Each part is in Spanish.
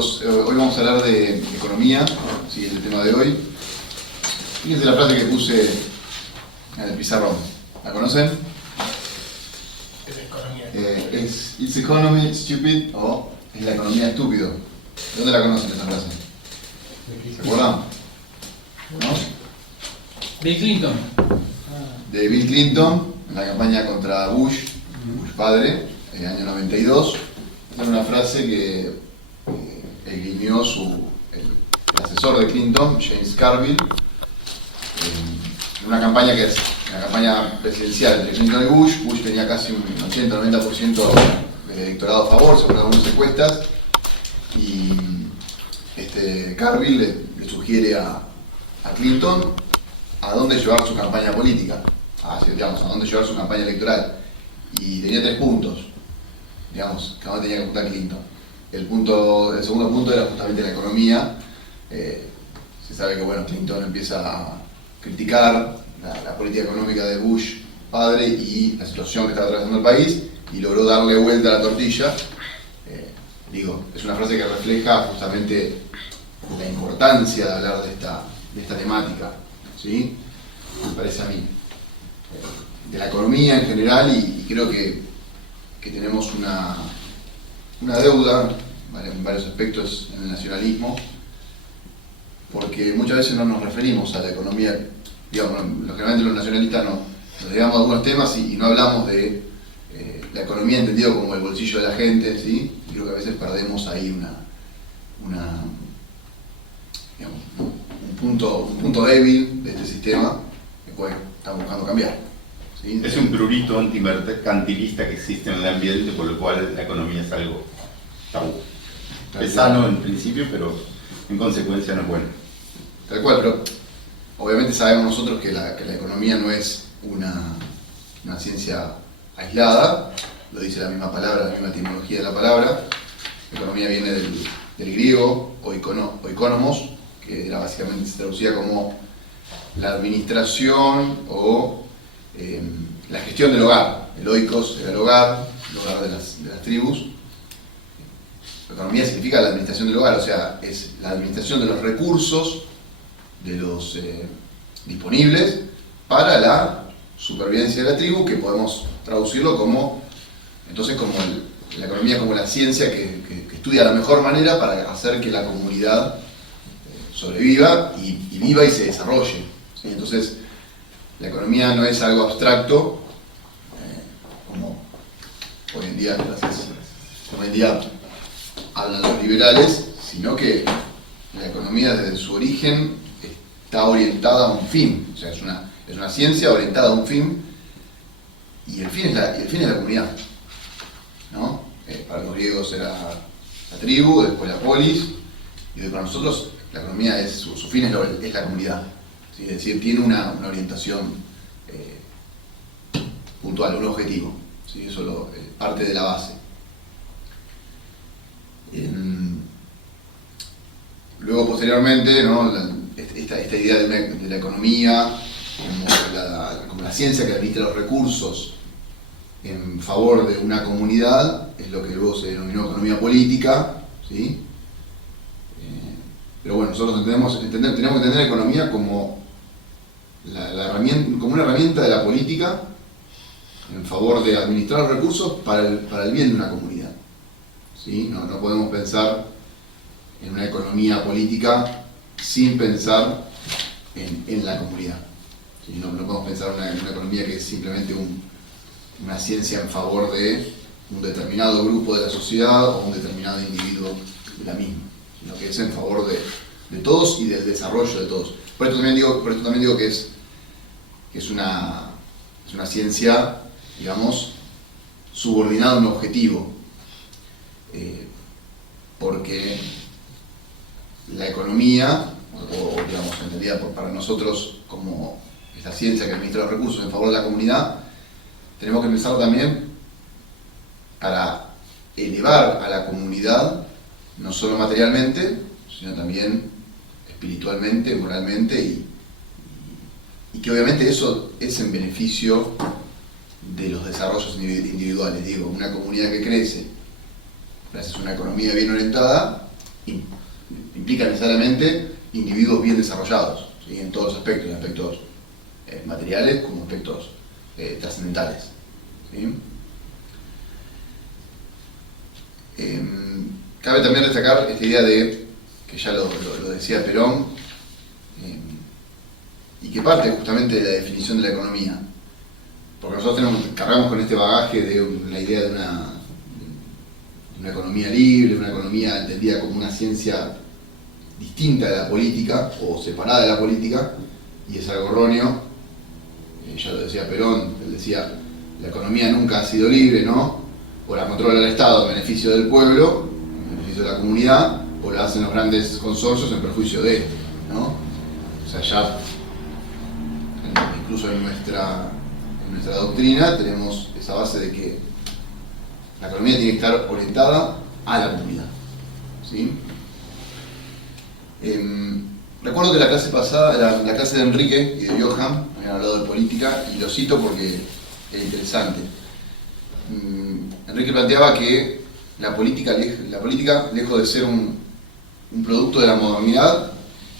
chicos, hoy vamos a hablar de economía, ¿sí? Es el tema de hoy. Fíjense la frase que puse en el pizarrón. ¿La conocen? Es It's economy stupid o es la economía estúpido. ¿De dónde la conocen esa frase? ¿Se acuerdan? ¿No? Bill Clinton. De Bill Clinton, en la campaña contra Bush padre, en el año 92. Era una frase que esgrimió el asesor de Clinton, James Carville, en una campaña que es una campaña presidencial entre Clinton y Bush. Bush tenía casi un 80-90% del electorado a favor, según algunas encuestas, y Carville le sugiere a Clinton a dónde llevar su campaña política, a dónde llevar su campaña electoral. Y tenía 3 puntos, digamos, que dónde tenía que apuntar Clinton. El segundo punto era justamente la economía. Se sabe que Clinton empieza a criticar la política económica de Bush padre y la situación que estaba atravesando el país, y logró darle vuelta a la tortilla. Es una frase que refleja justamente la importancia de hablar de esta temática, ¿sí? Me parece a mí. De la economía en general, y creo que tenemos una deuda, ¿vale?, en varios aspectos en el nacionalismo, porque muchas veces no nos referimos a la economía, generalmente los nacionalistas nos dedicamos a algunos temas y no hablamos de la economía entendido como el bolsillo de la gente, ¿sí? Y creo que a veces perdemos ahí un punto débil de este sistema que estamos buscando cambiar, ¿sí? Es un prurito antimercantilista que existe en el ambiente, por lo cual la economía es algo tabú. Es sano en principio, pero en consecuencia no es bueno. Tal cual, pero obviamente sabemos nosotros que la economía no es una ciencia aislada, lo dice la misma palabra, la misma etimología de la palabra. La economía viene del griego oikonomos, que era básicamente, se traducía como la administración o la gestión del hogar. El oikos era el hogar de las tribus. La economía significa la administración del hogar, o sea, es la administración de los recursos, de los disponibles para la supervivencia de la tribu, que podemos traducirlo como la economía como la ciencia que estudia la mejor manera para hacer que la comunidad sobreviva y viva y se desarrolle, ¿sí? Entonces, la economía no es algo abstracto, como hoy en día hablan los liberales, sino que la economía desde su origen está orientada a un fin, o sea, es una ciencia orientada a un fin, y el fin es la comunidad, ¿no? Para los griegos era la tribu, después la polis, y para nosotros la economía su fin es la comunidad, ¿sí? Es decir, tiene una orientación puntual, un objetivo, ¿sí? Eso parte de la base. Luego, posteriormente, ¿no?, esta idea de la economía como la ciencia que administra los recursos en favor de una comunidad es lo que luego se denominó economía política, ¿sí? Pero nosotros tenemos que entender la economía como como una herramienta de la política en favor de administrar los recursos para el bien de una comunidad, ¿sí? No podemos pensar en una economía política sin pensar en la comunidad, ¿sí? No podemos pensar en una economía que es simplemente una ciencia en favor de un determinado grupo de la sociedad o un determinado individuo de la misma, sino que es en favor de todos y del desarrollo de todos. Por esto también digo que es una ciencia, digamos, subordinada a un objetivo, porque la economía, o digamos, entendida para nosotros como esta ciencia que administra los recursos en favor de la comunidad, tenemos que pensar también para elevar a la comunidad, no solo materialmente, sino también espiritualmente, moralmente, y que obviamente eso es en beneficio de los desarrollos individuales. Una comunidad que crece gracias a una economía bien orientada implica necesariamente individuos bien desarrollados, ¿sí? En todos los aspectos, en aspectos materiales como aspectos trascendentales, ¿sí? Cabe también destacar esta idea de, que ya lo decía Perón, y que parte justamente de la definición de la economía, porque nosotros cargamos con este bagaje de la idea de una economía libre, una economía entendida como una ciencia distinta de la política o separada de la política, y es algo erróneo. Ya lo decía Perón, él decía, la economía nunca ha sido libre, ¿no? O la controla el Estado en beneficio del pueblo, en beneficio de la comunidad, o la hacen los grandes consorcios en perjuicio de, ¿no? O sea, ya incluso en nuestra doctrina tenemos esa base de que la economía tiene que estar orientada a la comunidad, ¿sí? Recuerdo que la clase pasada, la clase de Enrique y de Johan, habían hablado de política, y lo cito porque es interesante. Enrique planteaba que la política, lejos de ser un producto de la modernidad,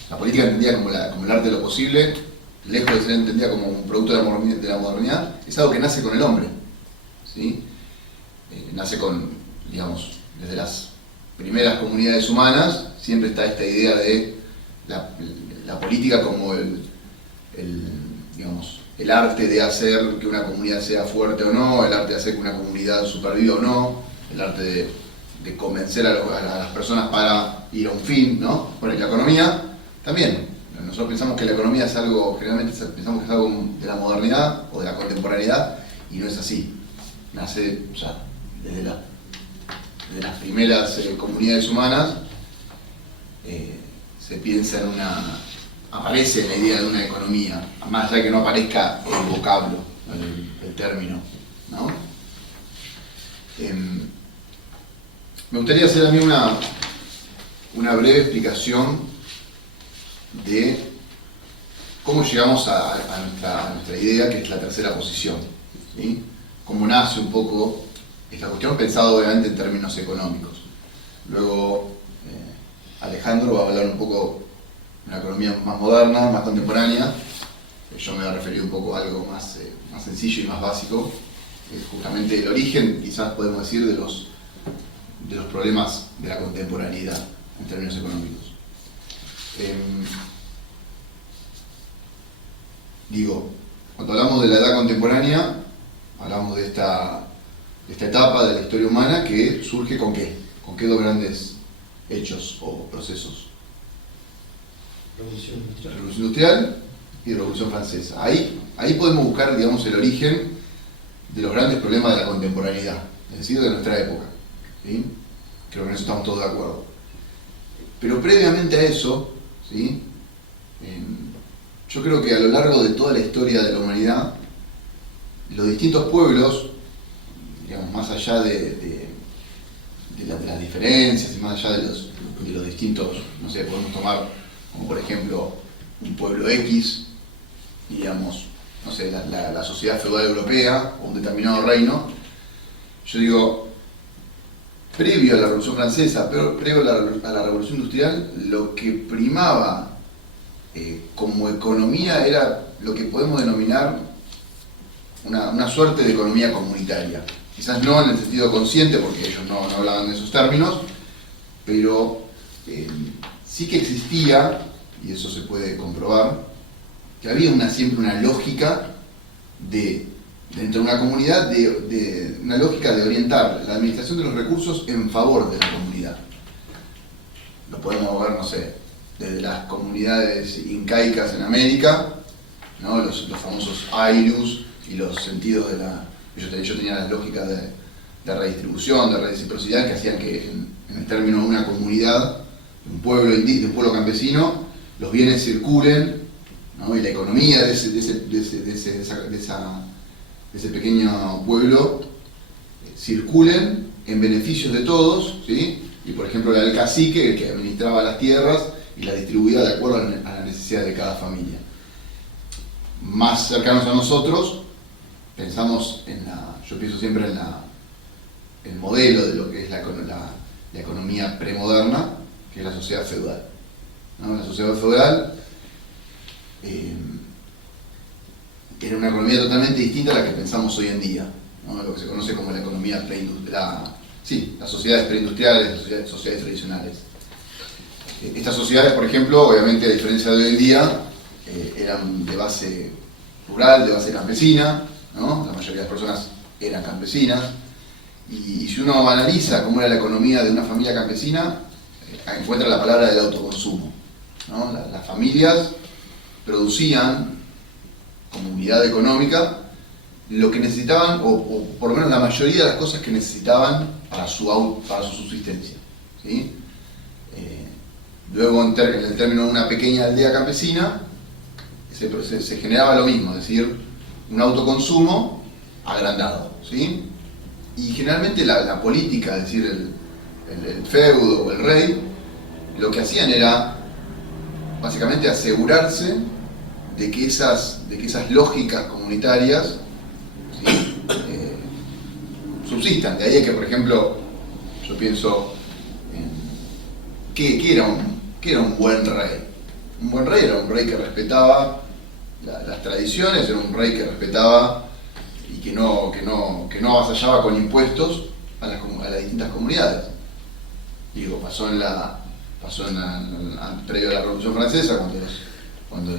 la política entendida como el arte de lo posible, lejos de ser entendida como un producto de la modernidad, es algo que nace con el hombre, ¿sí? Nace con, digamos, desde las primeras comunidades humanas, siempre está esta idea de la política como digamos, el arte de hacer que una comunidad sea fuerte o no, el arte de hacer que una comunidad superviva o no, el arte de convencer a las personas para ir a un fin, ¿no? Bueno, y la economía también. Nosotros pensamos que la economía es algo, generalmente pensamos que es algo de la modernidad o de la contemporaneidad, y no es así. Nace ya desde las primeras comunidades humanas, se piensa aparece la idea de una economía, más allá de que no aparezca el vocablo, el término, ¿no? Me gustaría hacer a mí una breve explicación de cómo llegamos a nuestra idea, que es la tercera posición, ¿sí? Cómo nace un poco esta cuestión, pensado obviamente en términos económicos. Luego Alejandro va a hablar un poco de una economía más moderna, más contemporánea. Yo me voy a referir un poco a algo más sencillo y más básico, justamente el origen, quizás podemos decir, de los problemas de la contemporaneidad en términos económicos. Cuando hablamos de la edad contemporánea, hablamos de esta etapa de la historia humana que surge ¿con qué? ¿Con qué dos grandes hechos o procesos? Revolución Industrial y Revolución Francesa. Ahí podemos buscar, digamos, el origen de los grandes problemas de la contemporaneidad, es decir, de nuestra época, ¿sí? Creo que en eso estamos todos de acuerdo. Pero previamente a eso, ¿sí? Yo creo que a lo largo de toda la historia de la humanidad, los distintos pueblos, digamos, más allá de las diferencias y más allá de los distintos, no sé, podemos tomar como por ejemplo un pueblo X, digamos, no sé, la sociedad feudal europea o un determinado reino. Yo digo, previo a la Revolución Francesa, previo a la Revolución Industrial, lo que primaba como economía era lo que podemos denominar una suerte de economía comunitaria. Quizás no en el sentido consciente, porque ellos no hablaban de esos términos, pero sí que existía, y eso se puede comprobar, que había siempre una lógica dentro de una comunidad, una lógica de orientar la administración de los recursos en favor de la comunidad. Lo podemos ver, no sé, desde las comunidades incaicas en América, ¿no? Los famosos aylus y los sentidos ellos tenían las lógicas de redistribución, de reciprocidad, que hacían que en el término de una comunidad, de un pueblo campesino, los bienes circulen, ¿no? Y la economía de ese pequeño pueblo circulen en beneficios de todos, ¿sí? Y por ejemplo era el cacique el que administraba las tierras y las distribuía de acuerdo a la necesidad de cada familia. Más cercanos a nosotros, pensamos yo pienso siempre en el modelo de lo que es la economía premoderna, que es la sociedad feudal, ¿no? La sociedad feudal era una economía totalmente distinta a la que pensamos hoy en día, ¿no? Lo que se conoce como la economía preindustrial, las sociedades preindustriales, las sociedades tradicionales. Estas sociedades, por ejemplo, obviamente a diferencia de hoy en día, eran de base rural, de base campesina, ¿no? La mayoría de las personas eran campesinas, y si uno analiza cómo era la economía de una familia campesina, encuentra la palabra del autoconsumo, ¿no? Las familias producían como unidad económica lo que necesitaban, o por lo menos la mayoría de las cosas que necesitaban para su subsistencia, ¿sí? Luego, en el término de una pequeña aldea campesina, se generaba lo mismo, es decir, un autoconsumo agrandado, ¿sí? Y generalmente la política, es decir, el feudo o el rey, lo que hacían era básicamente asegurarse de que esas lógicas comunitarias, ¿sí? Subsistan. De ahí que, por ejemplo, yo pienso ¿qué era un buen rey? Un buen rey era un rey que respetaba las tradiciones, era un rey que respetaba y que no avasallaba con impuestos a las distintas comunidades. Digo, pasó previo a la Revolución Francesa, cuando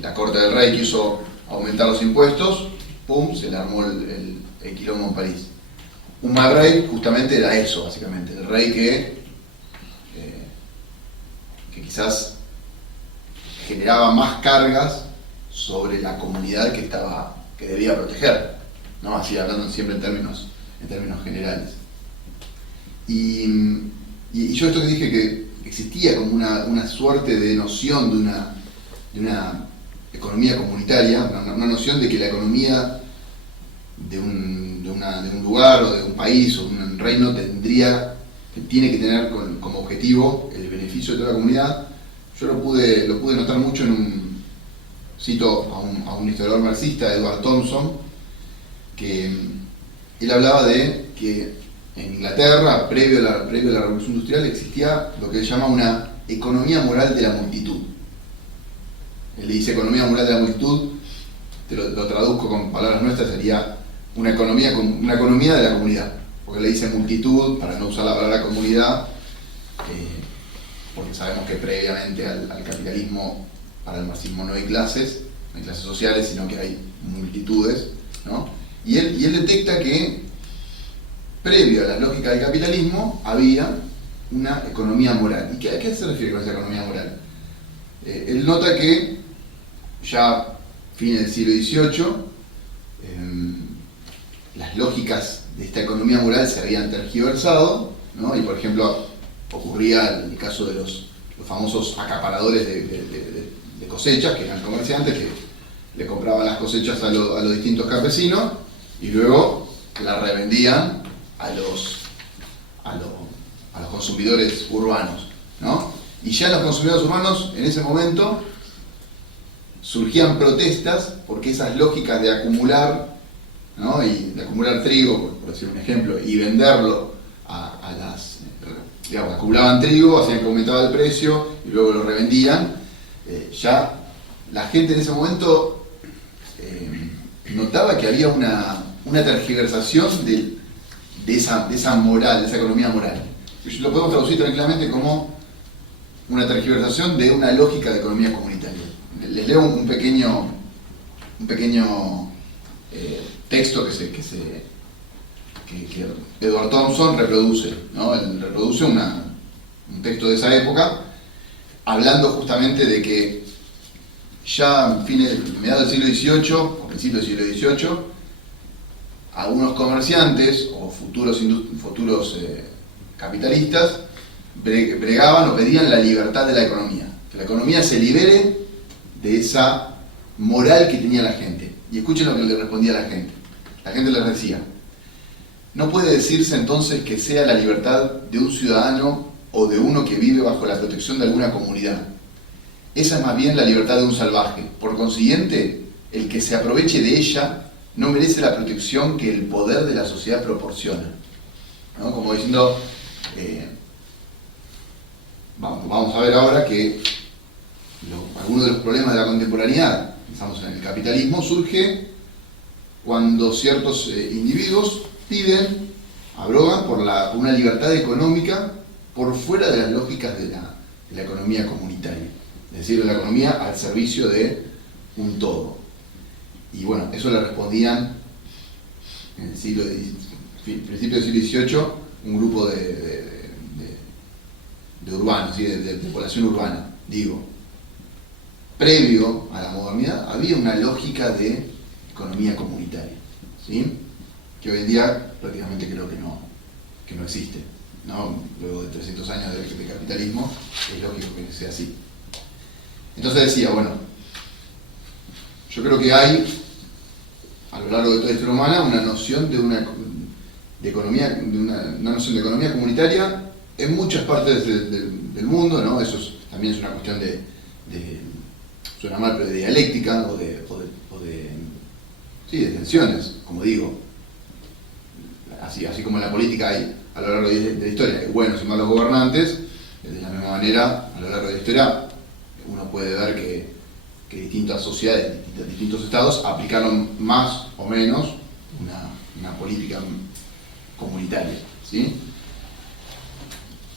la corte del rey quiso aumentar los impuestos, ¡pum!, se le armó el quilombo en París. Un mal rey justamente era eso, básicamente, el rey que quizás generaba más cargas sobre la comunidad que debía proteger, ¿no? Así hablando siempre en términos generales. Y yo esto que dije que existía como una suerte de noción de una economía comunitaria, una noción de que la economía de un lugar o de un país o de un reino tiene que tener como objetivo el beneficio de toda la comunidad. Yo lo pude notar mucho cito a un historiador marxista, Edward Thompson, que él hablaba de que en Inglaterra, previo a la Revolución Industrial, existía lo que se llama una economía moral de la multitud. Él le dice economía moral de la multitud, te lo traduzco con palabras nuestras, sería una economía de la comunidad, porque le dice multitud para no usar la palabra comunidad, porque sabemos que previamente al capitalismo, para el marxismo no hay clases sociales, sino que hay multitudes, ¿no? Y él detecta que previo a la lógica del capitalismo había una economía moral. ¿Y a qué se refiere con esa economía moral? Él nota que ya fines del siglo XVIII las lógicas de esta economía moral se habían tergiversado, ¿no? Y por ejemplo ocurría el caso de los famosos acaparadores de cosechas, que eran comerciantes que le compraban las cosechas a los distintos campesinos y luego las revendían a los consumidores urbanos, ¿no? Y ya los consumidores urbanos en ese momento surgían protestas porque esas lógicas de acumular, ¿no? Y de acumular trigo, por decir un ejemplo, y venderlo acumulaban trigo, hacían que aumentaba el precio y luego lo revendían. Ya la gente en ese momento notaba que había una tergiversación de esa moral, de esa economía moral. Lo podemos traducir tranquilamente como una tergiversación de una lógica de economía comunitaria. Les leo un pequeño texto que Edward Thompson reproduce, ¿no? Él reproduce un texto de esa época, hablando justamente de que ya en mediados del siglo XVIII, o principios del siglo XVIII, algunos comerciantes o futuros capitalistas bregaban o pedían la libertad de la economía, que la economía se libere de esa moral que tenía la gente. Y escuchen lo que le respondía la gente. La gente les decía: no puede decirse entonces que sea la libertad de un ciudadano o de uno que vive bajo la protección de alguna comunidad. Esa es más bien la libertad de un salvaje. Por consiguiente, el que se aproveche de ella no merece la protección que el poder de la sociedad proporciona, ¿no? Como diciendo, vamos a ver ahora que algunos de los problemas de la contemporaneidad, pensamos en el capitalismo, surge cuando ciertos individuos abrogan por una libertad económica por fuera de las lógicas de la economía comunitaria, es decir, de la economía al servicio de un todo. Y bueno, eso le respondían en el principio del siglo XVIII un grupo de urbanos, ¿sí? de población urbana. Digo, previo a la modernidad había una lógica de economía comunitaria, ¿sí? Que hoy en día prácticamente creo que no existe, ¿no? Luego de 300 años de capitalismo es lógico que sea así. Entonces decía, bueno, yo creo que hay a lo largo de toda la historia humana una noción de una noción de economía comunitaria en muchas partes del mundo, ¿no? También es una cuestión suena mal, pero de dialéctica o de tensiones, como digo. Así como en la política hay a lo largo de la historia hay buenos y malos gobernantes, de la misma manera a lo largo de la historia uno puede ver que distintas sociedades, distintos estados aplicaron más o menos una política comunitaria, ¿sí?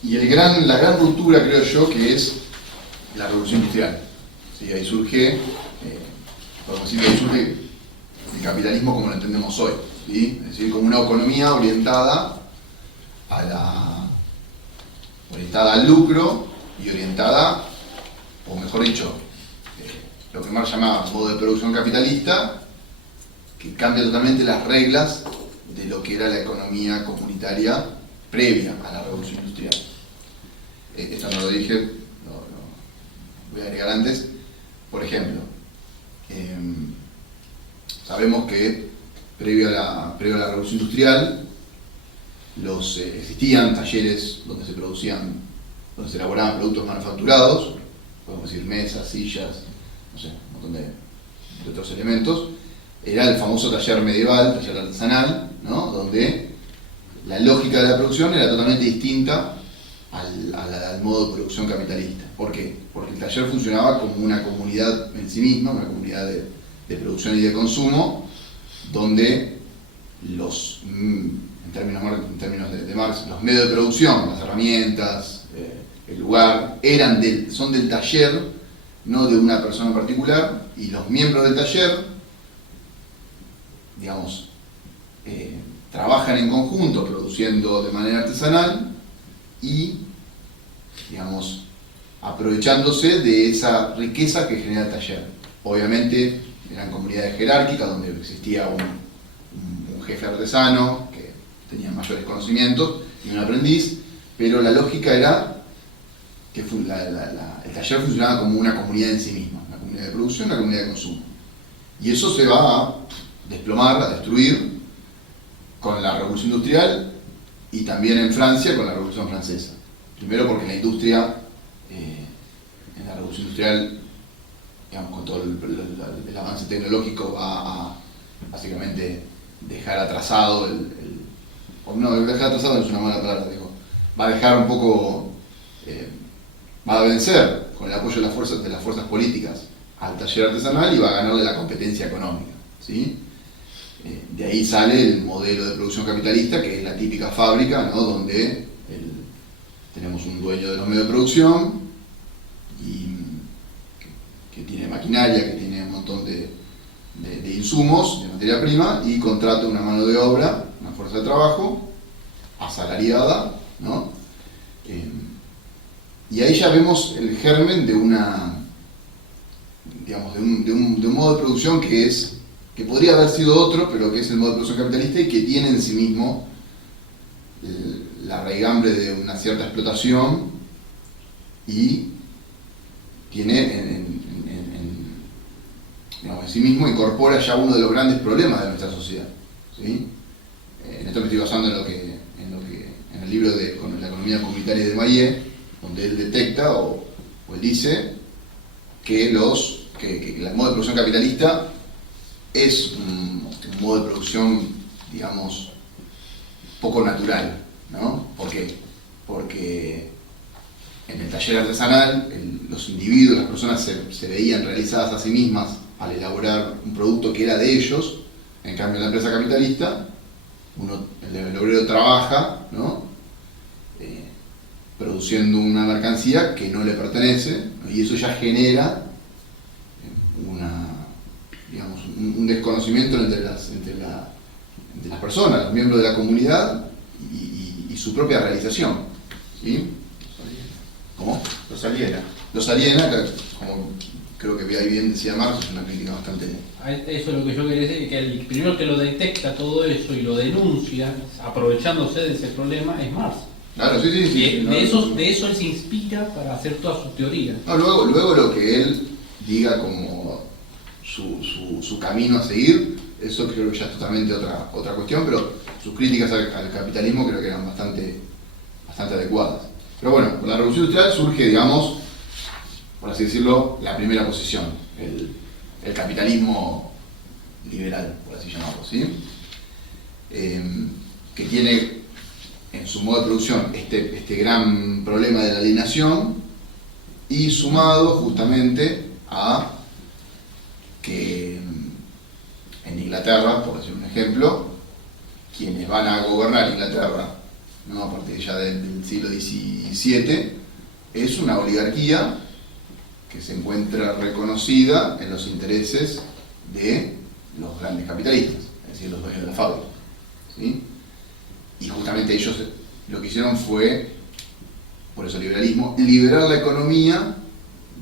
Y la gran ruptura, creo yo, que es la revolución industrial, ¿sí? Ahí surge, podemos decir que ahí surge el capitalismo como lo entendemos hoy, ¿sí? Es decir, como una economía orientada al lucro y orientada, o mejor dicho, lo que Marx llamaba modo de producción capitalista, que cambia totalmente las reglas de lo que era la economía comunitaria previa a la revolución industrial. Esto no lo dije, voy a agregar antes. Por ejemplo, sabemos que previo a la revolución industrial existían talleres donde se elaboraban productos manufacturados, podemos decir mesas, sillas, no sé, un montón de otros elementos. Era el famoso taller medieval, taller artesanal, ¿no? Donde la lógica de la producción era totalmente distinta al modo de producción capitalista. ¿Por qué? Porque el taller funcionaba como una comunidad en sí misma, una comunidad de producción y de consumo, donde en términos de Marx, los medios de producción, las herramientas, el lugar, son del taller, no de una persona en particular, y los miembros del taller, digamos, trabajan en conjunto produciendo de manera artesanal y, digamos, aprovechándose de esa riqueza que genera el taller. Obviamente eran comunidades jerárquicas donde existía un jefe artesano que tenía mayores conocimientos y un aprendiz, pero la lógica era que el taller funcionaba como una comunidad en sí misma, una comunidad de producción, una comunidad de consumo. Y eso se va a desplomar, a destruir con la revolución industrial y también en Francia con la revolución francesa. Primero porque la industria, en la revolución industrial, digamos, con todo el avance tecnológico va a básicamente dejar atrasado dejar atrasado no es una mala palabra, digo, va a dejar un poco, va a vencer con el apoyo de las fuerzas políticas al taller artesanal y va a ganarle la competencia económica, ¿sí? De ahí sale el modelo de producción capitalista, que es la típica fábrica, ¿no? Donde tenemos un dueño de los medios de producción y que tiene maquinaria, que tiene un montón de insumos, de materia prima, y contrata una mano de obra, una fuerza de trabajo asalariada, ¿no? Y ahí ya vemos el germen de un modo de producción que podría haber sido otro, pero que es el modo de producción capitalista y que tiene en sí mismo la raigambre de una cierta explotación y tiene en sí mismo incorpora ya uno de los grandes problemas de nuestra sociedad, ¿sí? En esto me estoy basando en el libro con la economía comunitaria de Mayet, donde él detecta o él dice que el modo de producción capitalista es un modo de producción, digamos, poco natural, ¿no? ¿Por qué? Porque en el taller artesanal los individuos, las personas se veían realizadas a sí mismas al elaborar un producto que era de ellos. En cambio, en la empresa capitalista, el obrero trabaja, ¿no? Produciendo una mercancía que no le pertenece, ¿no? Y eso ya genera un desconocimiento entre las personas, los miembros de la comunidad y su propia realización, ¿sí? ¿Cómo? Los aliena, como creo que ahí bien decía Marx, es una crítica bastante... Eso es lo que yo quería decir, que el primero que lo detecta todo eso y lo denuncia, aprovechándose de ese problema, es Marx. Claro, sí. De eso él se inspira para hacer toda su teoría. No, luego lo que él diga como su camino a seguir, eso creo que ya es totalmente otra cuestión, pero sus críticas al capitalismo creo que eran bastante adecuadas. Pero bueno, con la Revolución Industrial surge, digamos, por así decirlo, la primera posición, el capitalismo liberal, por así llamarlo, ¿sí? Que tiene en su modo de producción este gran problema de la alienación, y sumado justamente a que en Inglaterra, por decir un ejemplo, quienes van a gobernar Inglaterra, ¿no? A partir ya del siglo XVII, es una oligarquía que se encuentra reconocida en los intereses de los grandes capitalistas, es decir, los dueños de la fábrica, ¿sí? Y justamente ellos lo que hicieron fue, por eso liberalismo, liberar la economía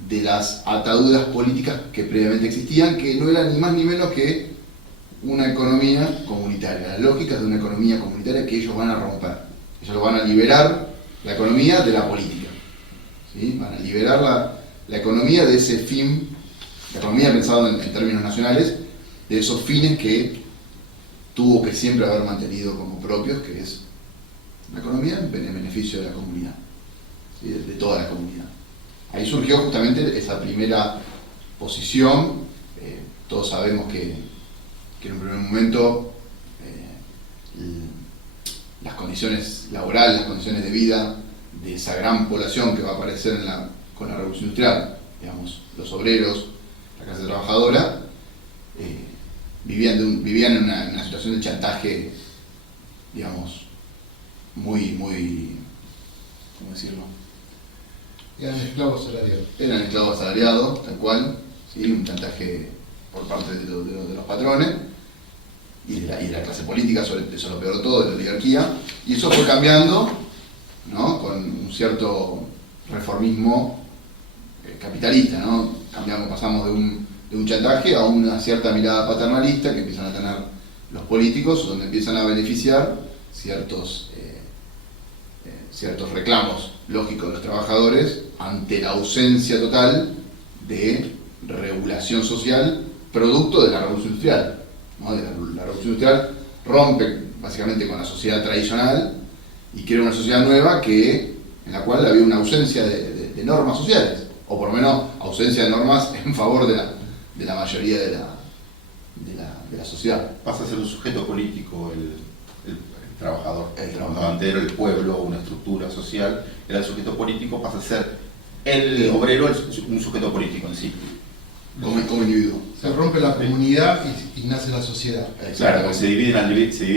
de las ataduras políticas que previamente existían, que no eran ni más ni menos que una economía comunitaria, las lógicas de una economía comunitaria que ellos van a romper. Ellos van a liberar la economía de la política, ¿sí? Van a liberar la economía de ese fin, la economía pensada en términos nacionales, de esos fines que tuvo que siempre haber mantenido como propios, que es la economía en beneficio de la comunidad, ¿sí? De toda la comunidad. Ahí surgió justamente esa primera posición. Todos sabemos que en un primer momento las condiciones laborales, las condiciones de vida de esa gran población que va a aparecer con la Revolución Industrial, digamos, los obreros, la clase trabajadora, vivían en una situación de chantaje, digamos, muy, ¿cómo decirlo? Eran esclavos salariados. Eran esclavos asalariados, tal cual, ¿sí? Un chantaje por parte de los patrones y de la clase política, eso es lo peor de todo, de la oligarquía, y eso fue cambiando, ¿no? Con un cierto reformismo capitalista, ¿no? Pasamos de un chantaje a una cierta mirada paternalista que empiezan a tener los políticos, donde empiezan a beneficiar ciertos reclamos lógicos de los trabajadores ante la ausencia total de regulación social producto de la Revolución Industrial, ¿no? La Revolución Industrial rompe básicamente con la sociedad tradicional y crea una sociedad nueva en la cual había una ausencia de normas sociales, o por lo menos ausencia de normas en favor de la mayoría de la sociedad. Pasa a ser un sujeto político el trabajador. Cuando antes era el pueblo, una estructura social, era el sujeto político, pasa a ser el obrero un sujeto político en sí. Como individuo. Se rompe la comunidad y nace la sociedad. Claro, se divide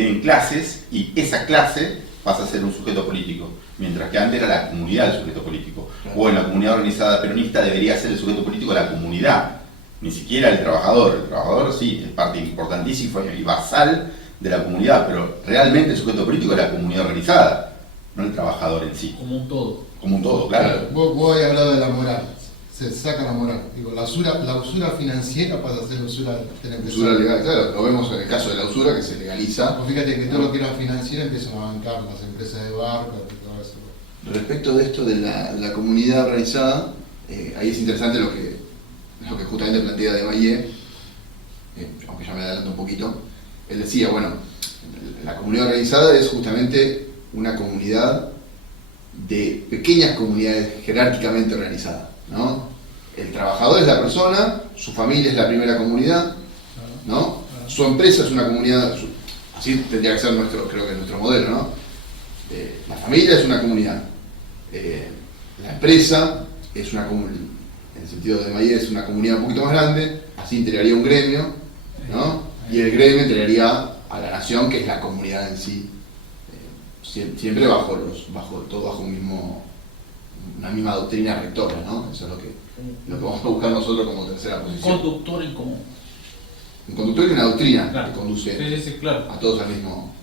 en clases y esa clase pasa a ser un sujeto político, mientras que antes era la comunidad el sujeto político. Claro. O en la comunidad organizada peronista debería ser el sujeto político de la comunidad, ni siquiera el trabajador. El trabajador sí, es parte importantísima y basal de la comunidad, pero realmente el sujeto político es la comunidad organizada, no el trabajador en sí. Como un todo. Como un todo, claro. Vos habéis hablado de la moral. Se saca la moral. Digo, la usura financiera pasa a ser usura de la empresa. Usura legal, claro, lo vemos en el caso de la usura que se legaliza. Vos fíjate que todo lo que era financiera empiezan a bancar las empresas de barcos y todo eso. Respecto de esto de la comunidad organizada, ahí es interesante lo que justamente plantea de Maillet, aunque ya me adelanto un poquito. Él decía, bueno, la comunidad organizada es justamente una comunidad de pequeñas comunidades jerárquicamente organizadas, ¿no? El trabajador es la persona, su familia es la primera comunidad, ¿no? Su empresa es una comunidad, así tendría que ser creo que nuestro modelo, ¿no? La familia es una comunidad, La empresa es una comunidad, en el sentido de Mayé, es una comunidad un poquito más grande, así integraría un gremio, ¿no? Y el gremio integraría a la nación, que es la comunidad en sí, siempre bajo un mismo, una misma doctrina rectora, ¿no? Eso es lo que vamos a buscar nosotros como tercera Un posición. conductor en común. Un conductor y una doctrina Claro. que conduce Sí, claro. a todos hacia el mismo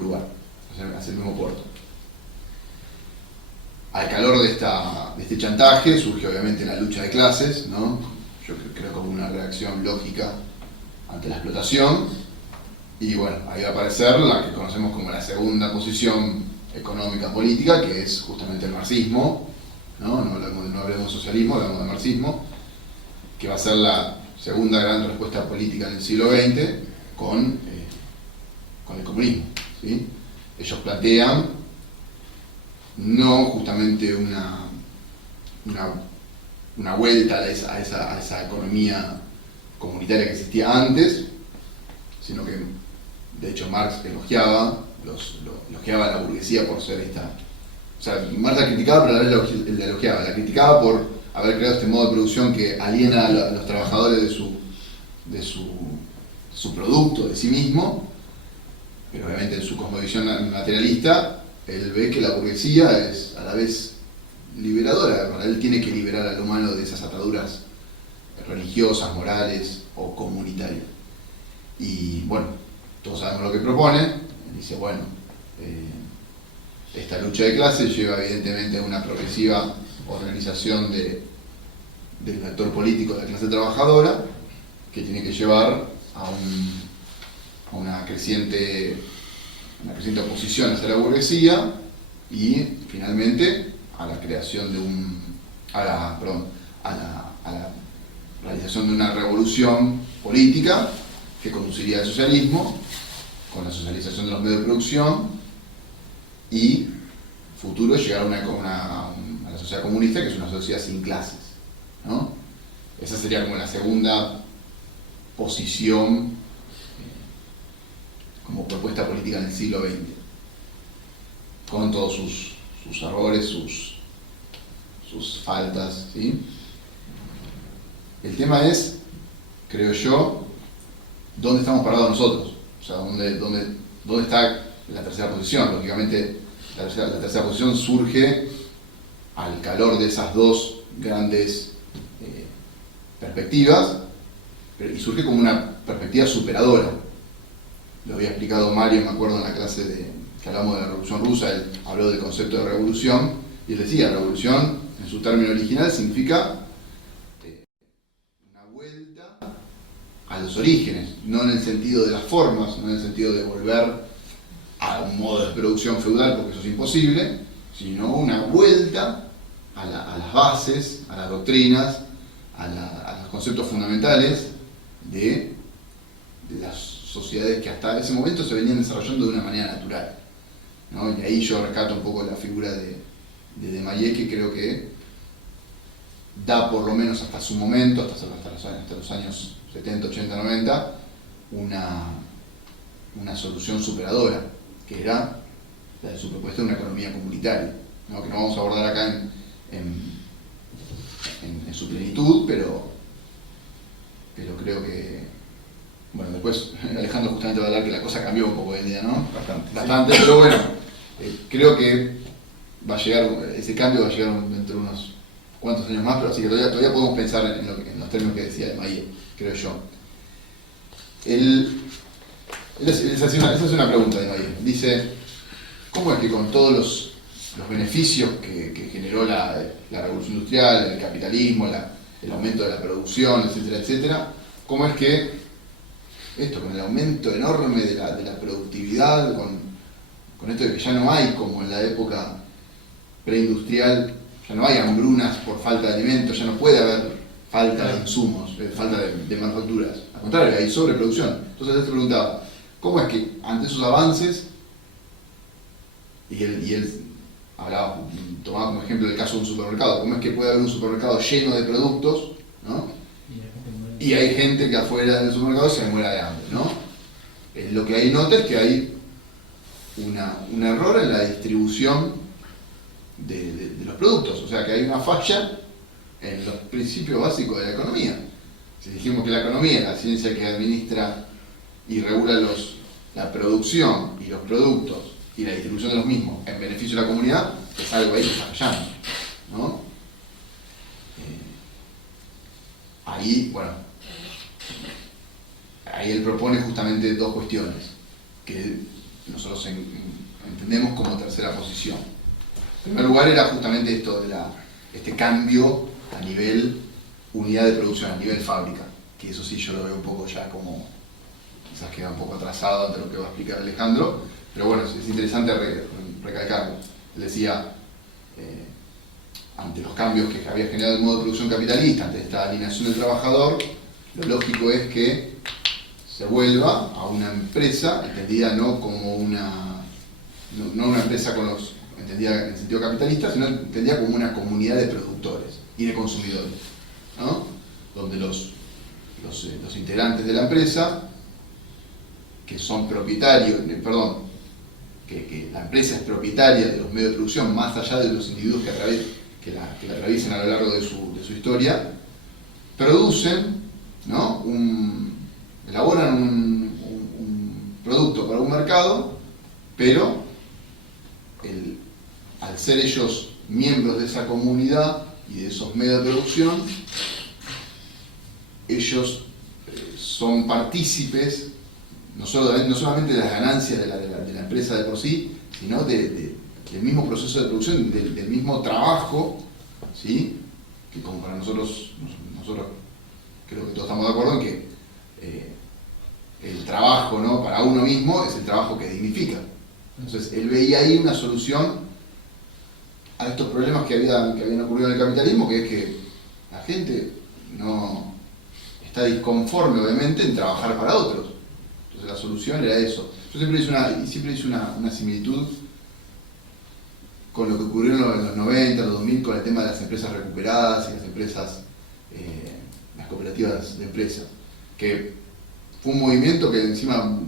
lugar, hacia el mismo puerto. Al calor de este chantaje surge obviamente la lucha de clases, ¿no? Yo creo como una reacción lógica ante la explotación, y bueno, ahí va a aparecer la que conocemos como la segunda posición económica política, que es justamente el marxismo, ¿no? No hablemos de socialismo, hablamos de marxismo, que va a ser la segunda gran respuesta política en el siglo XX con el comunismo, ¿sí? Ellos plantean no justamente una vuelta a esa economía comunitaria que existía antes, sino que de hecho Marx elogiaba a la burguesía por ser esta. O sea, Marx la criticaba, pero a la vez la elogiaba. La criticaba por haber creado este modo de producción que aliena a los trabajadores de su producto, de sí mismo, pero obviamente en su cosmovisión materialista, él ve que la burguesía es a la vez liberadora. Él tiene que liberar al humano de esas ataduras religiosas, morales o comunitarias. Y bueno, todos sabemos lo que propone. Dice, bueno, esta lucha de clases lleva evidentemente a una progresiva organización del actor político de la clase trabajadora, que tiene que llevar a una creciente oposición hacia la burguesía y finalmente a la creación a la realización de una revolución política que conduciría al socialismo, con la socialización de los medios de producción, y futuro llegar a la sociedad comunista, que es una sociedad sin clases, ¿no? Esa sería como la segunda posición como propuesta política en el siglo XX, con todos sus errores, sus faltas, ¿sí? El tema es, creo yo, dónde estamos parados nosotros, o sea, dónde está la tercera posición. Lógicamente, la tercera posición surge al calor de esas dos grandes perspectivas, y surge como una perspectiva superadora. Lo había explicado Mario, me acuerdo, en la clase que hablamos de la Revolución Rusa. Él habló del concepto de revolución, y él decía, revolución, en su término original, significa una vuelta a los orígenes, no en el sentido de las formas, no en el sentido de volver a un modo de producción feudal, porque eso es imposible, sino una vuelta a las bases, a las doctrinas, a los conceptos fundamentales de las sociedades que hasta ese momento se venían desarrollando de una manera natural, ¿no? Y ahí yo rescato un poco la figura de Desmayes, que creo que da, por lo menos hasta su momento, hasta los años 70, 80, 90, una solución superadora, que era la de su propuesta de una economía comunitaria, ¿no? Que no vamos a abordar acá en su plenitud, pero creo que, bueno, después Alejandro justamente va a hablar que la cosa cambió un poco hoy en día, ¿no? Bastante, pero bueno, creo que ese cambio va a llegar dentro de unos cuantos años más, pero así que todavía podemos pensar en los términos que decía Desmayes, creo yo. Esa es una pregunta de Desmayes. Dice, ¿cómo es que con todos los beneficios que generó la revolución industrial, el capitalismo, el aumento de la producción, etcétera, etcétera, cómo es que con el aumento enorme de la productividad, con esto de que ya no hay, como en la época preindustrial, ya no hay hambrunas por falta de alimentos, ya no puede haber falta de insumos, falta de manufacturas, al contrario, hay sobreproducción. Entonces él te preguntaba, ¿cómo es que ante esos avances, y él tomaba como ejemplo el caso de un supermercado, cómo es que puede haber un supermercado lleno de productos, ¿no? Y hay gente que afuera del supermercado se muera de hambre, ¿no? Lo que ahí nota es que hay un error en la distribución de los productos. O sea que hay una falla en los principios básicos de la economía. Si dijimos que la economía es la ciencia que administra y regula la producción y los productos y la distribución de los mismos en beneficio de la comunidad, es algo ahí que está fallando, ¿no? Ahí, bueno, ahí él propone justamente dos cuestiones que nosotros entendemos como tercera posición. En primer lugar era justamente esto de este cambio a nivel unidad de producción, a nivel fábrica, que eso sí yo lo veo un poco ya como, quizás queda un poco atrasado ante lo que va a explicar Alejandro, pero bueno, es interesante recalcarlo. Él decía, ante los cambios que había generado el modo de producción capitalista, ante esta alineación del trabajador, lo lógico es que se vuelva a una empresa entendida no como no una empresa entendida en sentido capitalista, sino entendida como una comunidad de productores y de consumidores, ¿no? Donde los integrantes de la empresa, que son propietarios, que la empresa es propietaria de los medios de producción más allá de los individuos que la atraviesen a lo largo de su historia, producen, ¿no? Elaboran un producto para un mercado, pero al ser ellos miembros de esa comunidad y de esos medios de producción, ellos son partícipes no solamente de las ganancias de la empresa de por sí, sino del mismo proceso de producción, del mismo trabajo, ¿sí? Que como para nosotros creo que todos estamos de acuerdo en que el trabajo, ¿no? Para uno mismo es el trabajo que dignifica. Entonces él veía ahí una solución a estos problemas que habían ocurrido en el capitalismo, que es que la gente no está disconforme, obviamente, en trabajar para otros. Entonces la solución era eso. Yo siempre hice una similitud con lo que ocurrió en los 90, los 2000, con el tema de las empresas recuperadas y las empresas, las cooperativas de empresas, que fue un movimiento que encima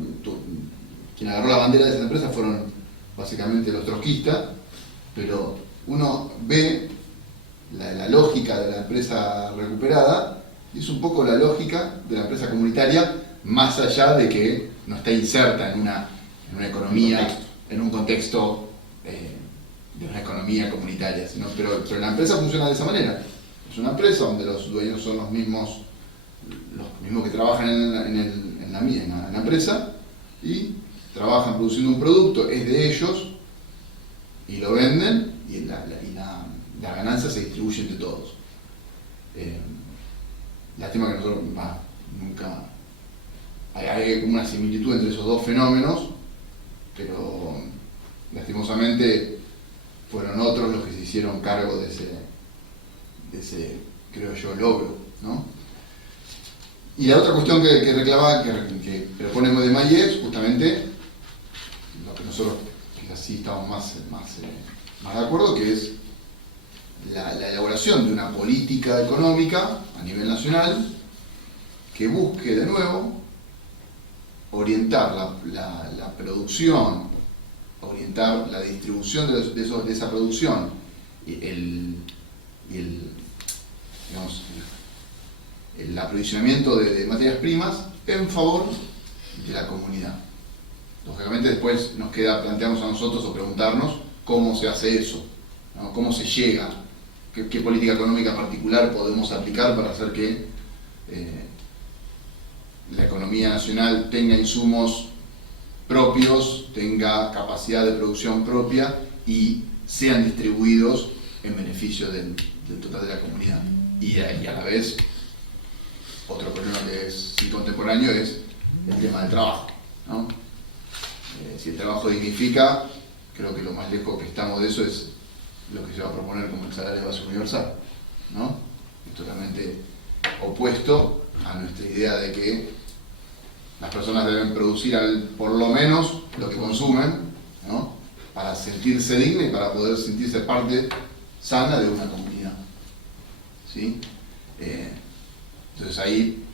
quien agarró la bandera de esas empresas fueron básicamente los trotskistas, pero uno ve la lógica de la empresa recuperada y es un poco la lógica de la empresa comunitaria, más allá de que no está inserta en una economía, en un contexto de una economía comunitaria, pero la empresa funciona de esa manera. Es una empresa donde los dueños son los mismos que trabajan en la empresa y trabajan produciendo un producto, es de ellos y lo venden y la ganancia se distribuye entre todos. Lástima que nosotros nunca hay una similitud entre esos dos fenómenos, pero lastimosamente fueron otros los que se hicieron cargo de ese creo yo, logro, ¿no? Y la otra cuestión que reclamaba, que propone de May es justamente lo que nosotros quizás sí estamos más de acuerdo, que es la elaboración de una política económica a nivel nacional que busque de nuevo orientar la producción, orientar la distribución de esa producción y el aprovisionamiento de materias primas en favor de la comunidad. Lógicamente después nos queda plantearnos a nosotros o preguntarnos cómo se hace eso, ¿no? Cómo se llega, qué política económica particular podemos aplicar para hacer que la economía nacional tenga insumos propios, tenga capacidad de producción propia y sean distribuidos en beneficio del total de la comunidad. Y a la vez, otro problema que es sí contemporáneo es el tema del trabajo, ¿no? Si el trabajo dignifica, creo que lo más lejos que estamos de eso es lo que se va a proponer como el salario de base universal, ¿no? Es totalmente opuesto a nuestra idea de que las personas deben producir por lo menos lo que consumen, ¿no? Para sentirse digna y para poder sentirse parte sana de una comunidad, ¿sí? Entonces ahí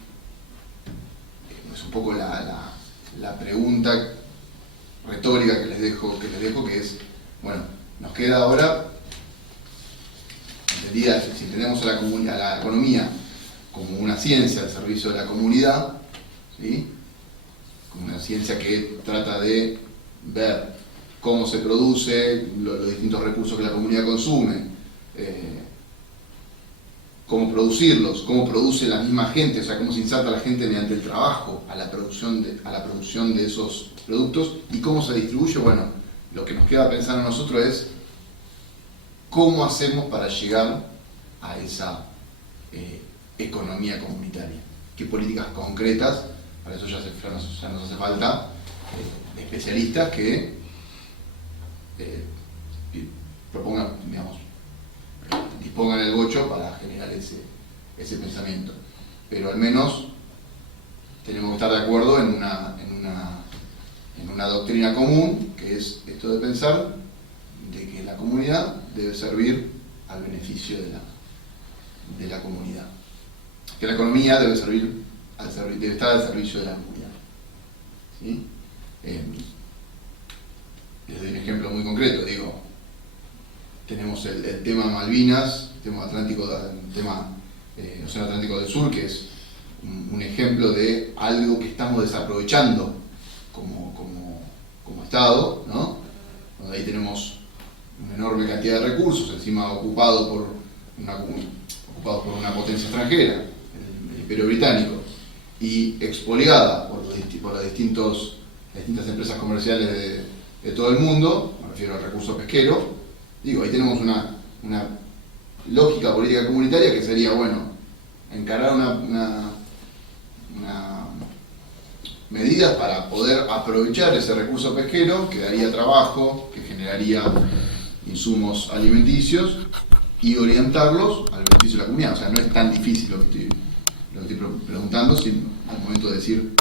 es un poco la pregunta retórica que les dejo, que es, bueno, nos queda ahora sería, si tenemos a la economía como una ciencia al servicio de la comunidad, ¿sí? Como una ciencia que trata de ver cómo se produce, los distintos recursos que la comunidad consume, cómo producirlos, cómo produce la misma gente, o sea, cómo se inserta la gente mediante el trabajo a la producción de esos productos y cómo se distribuye. Bueno, lo que nos queda pensar a nosotros es cómo hacemos para llegar a esa economía comunitaria, qué políticas concretas. Para eso ya nos hace falta especialistas que propongan, digamos, dispongan el bocho para generar ese pensamiento. Pero al menos tenemos que estar de acuerdo en una doctrina común, que es esto de pensar de que la comunidad debe servir al beneficio de la comunidad. Que la economía debe estar al servicio de la comunidad. ¿Sí? Les doy un ejemplo muy concreto, digo, tenemos el tema Malvinas, el tema Océano Atlántico del Sur, que es un ejemplo de algo que estamos desaprovechando como Estado, ¿no? Donde ahí tenemos una enorme cantidad de recursos, encima ocupados por una potencia extranjera, el Imperio Británico, y expoliada por las distintas empresas comerciales de todo el mundo, me refiero al recurso pesquero. Digo, ahí tenemos una lógica política comunitaria que sería, bueno, encarar una medidas para poder aprovechar ese recurso pesquero, que daría trabajo, que generaría insumos alimenticios, y orientarlos al beneficio de la comunidad. O sea, no es tan difícil lo que estoy preguntando, sino al momento de decir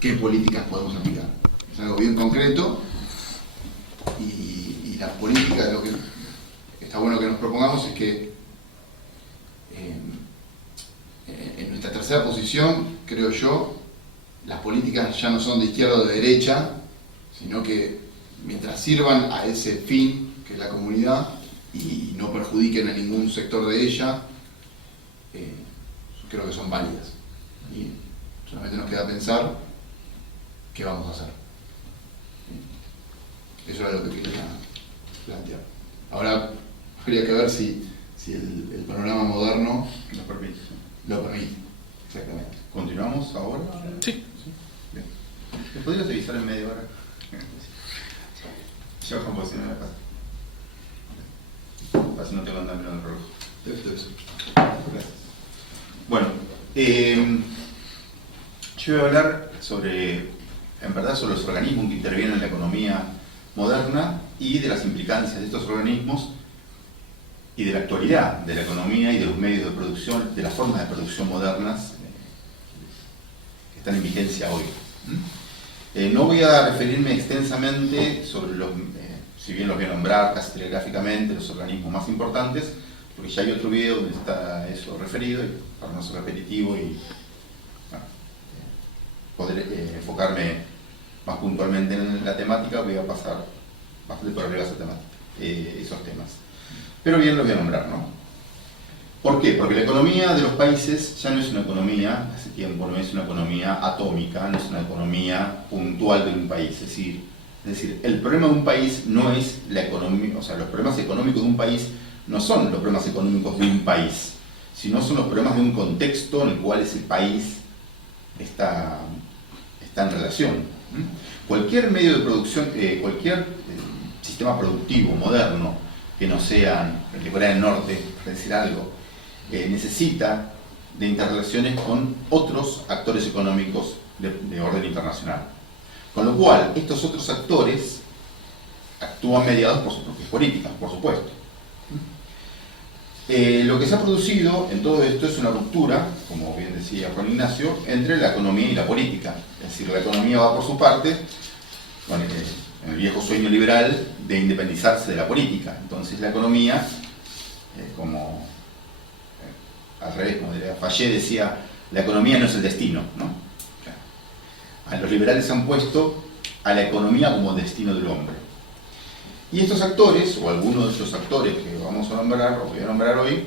qué políticas podemos aplicar. Es algo bien concreto, y la política, lo que está bueno que nos propongamos es que en nuestra tercera posición, creo yo, las políticas ya no son de izquierda o de derecha, sino que mientras sirvan a ese fin que es la comunidad y no perjudiquen a ningún sector de ella, creo que son válidas. Y solamente nos queda pensar qué vamos a hacer. Eso era lo que quería plantear. Ahora habría que ver si el panorama moderno Lo permite. lo permite. Exactamente. ¿Continuamos ahora? Sí. Bien. ¿Me podrías avisar en media hora? Yo como si no me pasa. Así no te mandan menos el reloj. Eso. Gracias. Bueno, yo voy a hablar sobre los organismos que intervienen en la economía moderna y de las implicancias de estos organismos y de la actualidad de la economía y de los medios de producción, de las formas de producción modernas que están en vigencia hoy. No voy a referirme extensamente sobre si bien los voy a nombrar casi telegráficamente, los organismos más importantes, porque ya hay otro video donde está eso referido, y para no ser repetitivo y poder enfocarme más puntualmente en la temática, voy a pasar bastante por arriba esos temas. Pero bien, los voy a nombrar, ¿no? ¿Por qué? Porque la economía de los países ya no es una economía, hace tiempo, no es una economía atómica, no es una economía puntual de un país. Es decir, el problema de un país no es la economía, o sea, los problemas económicos de un país no son los problemas económicos de un país, sino son los problemas de un contexto en el cual ese país está en relación. Cualquier medio de producción, cualquier sistema productivo moderno que no sea el de Corea del Norte, para decir algo, necesita de interrelaciones con otros actores económicos de orden internacional. Con lo cual, estos otros actores actúan mediados por sus propias políticas, por supuesto. Lo que se ha producido en todo esto es una ruptura, como bien decía Juan Ignacio, entre la economía y la política. Es decir, la economía va por su parte, con el viejo sueño liberal de independizarse de la política. Entonces la economía, al revés, como Fayet decía, la economía no es el destino, ¿no? Los liberales han puesto a la economía como destino del hombre. Y estos actores, o algunos de estos actores que vamos a nombrar, o voy a nombrar hoy,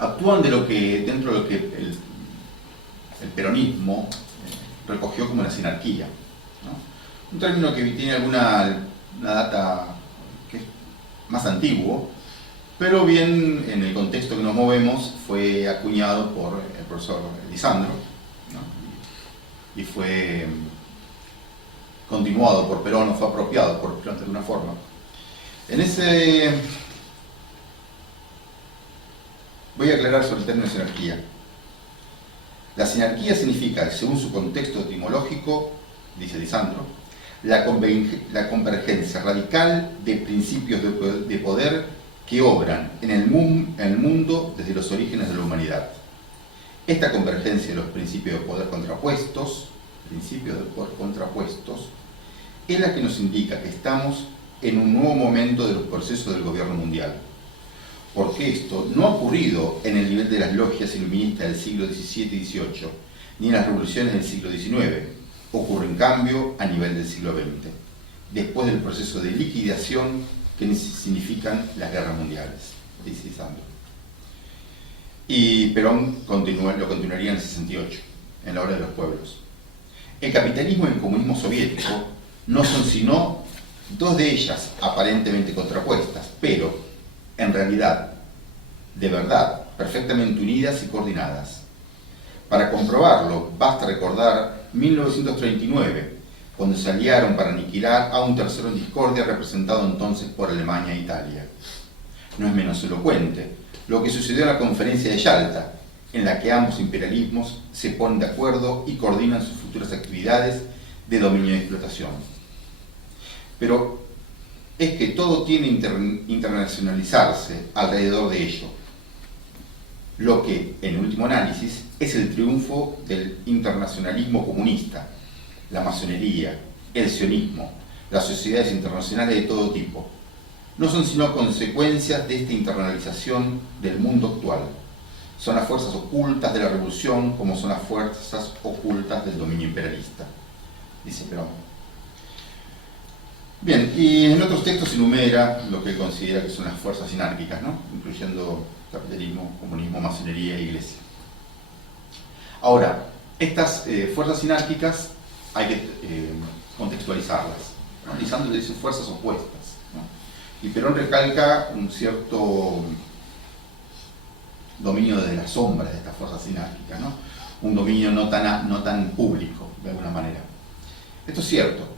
actúan dentro de lo que el peronismo recogió como la sinarquía, ¿no? Un término que tiene una data que es más antiguo, pero bien en el contexto que nos movemos fue acuñado por el profesor Lisandro, ¿no? Y fue continuado por Perón, o fue apropiado por Perón de alguna forma. Voy a aclarar sobre el término sinarquía. La sinarquía significa, según su contexto etimológico, dice Lisandro, la convergencia radical de principios de poder que obran en el mundo desde los orígenes de la humanidad. Esta convergencia de los principios de poder contrapuestos, es la que nos indica que estamos en un nuevo momento de los procesos del gobierno mundial. Porque esto no ha ocurrido en el nivel de las logias iluministas del siglo XVII y XVIII, ni en las revoluciones del siglo XIX. Ocurre en cambio a nivel del siglo XX, después del proceso de liquidación que significan las guerras mundiales, dice Lisandro. Y Perón lo continuaría en el 68, en la hora de los pueblos. El capitalismo y el comunismo soviético no son sino dos de ellas aparentemente contrapuestas, pero en realidad, de verdad, perfectamente unidas y coordinadas. Para comprobarlo, basta recordar 1939, cuando se aliaron para aniquilar a un tercero en discordia representado entonces por Alemania e Italia. No es menos elocuente lo que sucedió en la conferencia de Yalta, en la que ambos imperialismos se ponen de acuerdo y coordinan sus futuras actividades de dominio y explotación. Pero es que todo tiene que internacionalizarse alrededor de ello, lo que, en último análisis, es el triunfo del internacionalismo comunista, la masonería, el sionismo, las sociedades internacionales de todo tipo. No son sino consecuencias de esta internalización del mundo actual. Son las fuerzas ocultas de la revolución como son las fuerzas ocultas del dominio imperialista, dice Perón. Bien, y en otros textos enumera lo que él considera que son las fuerzas sinárquicas, ¿no? Incluyendo capitalismo, comunismo, masonería e iglesia. Ahora, estas fuerzas sinárquicas hay que contextualizarlas, ¿no? Lisandro dice fuerzas opuestas, ¿no? Y Perón recalca un cierto dominio de las sombras de estas fuerzas sinárquicas, ¿no? Un dominio no tan público, de alguna manera. Esto es cierto.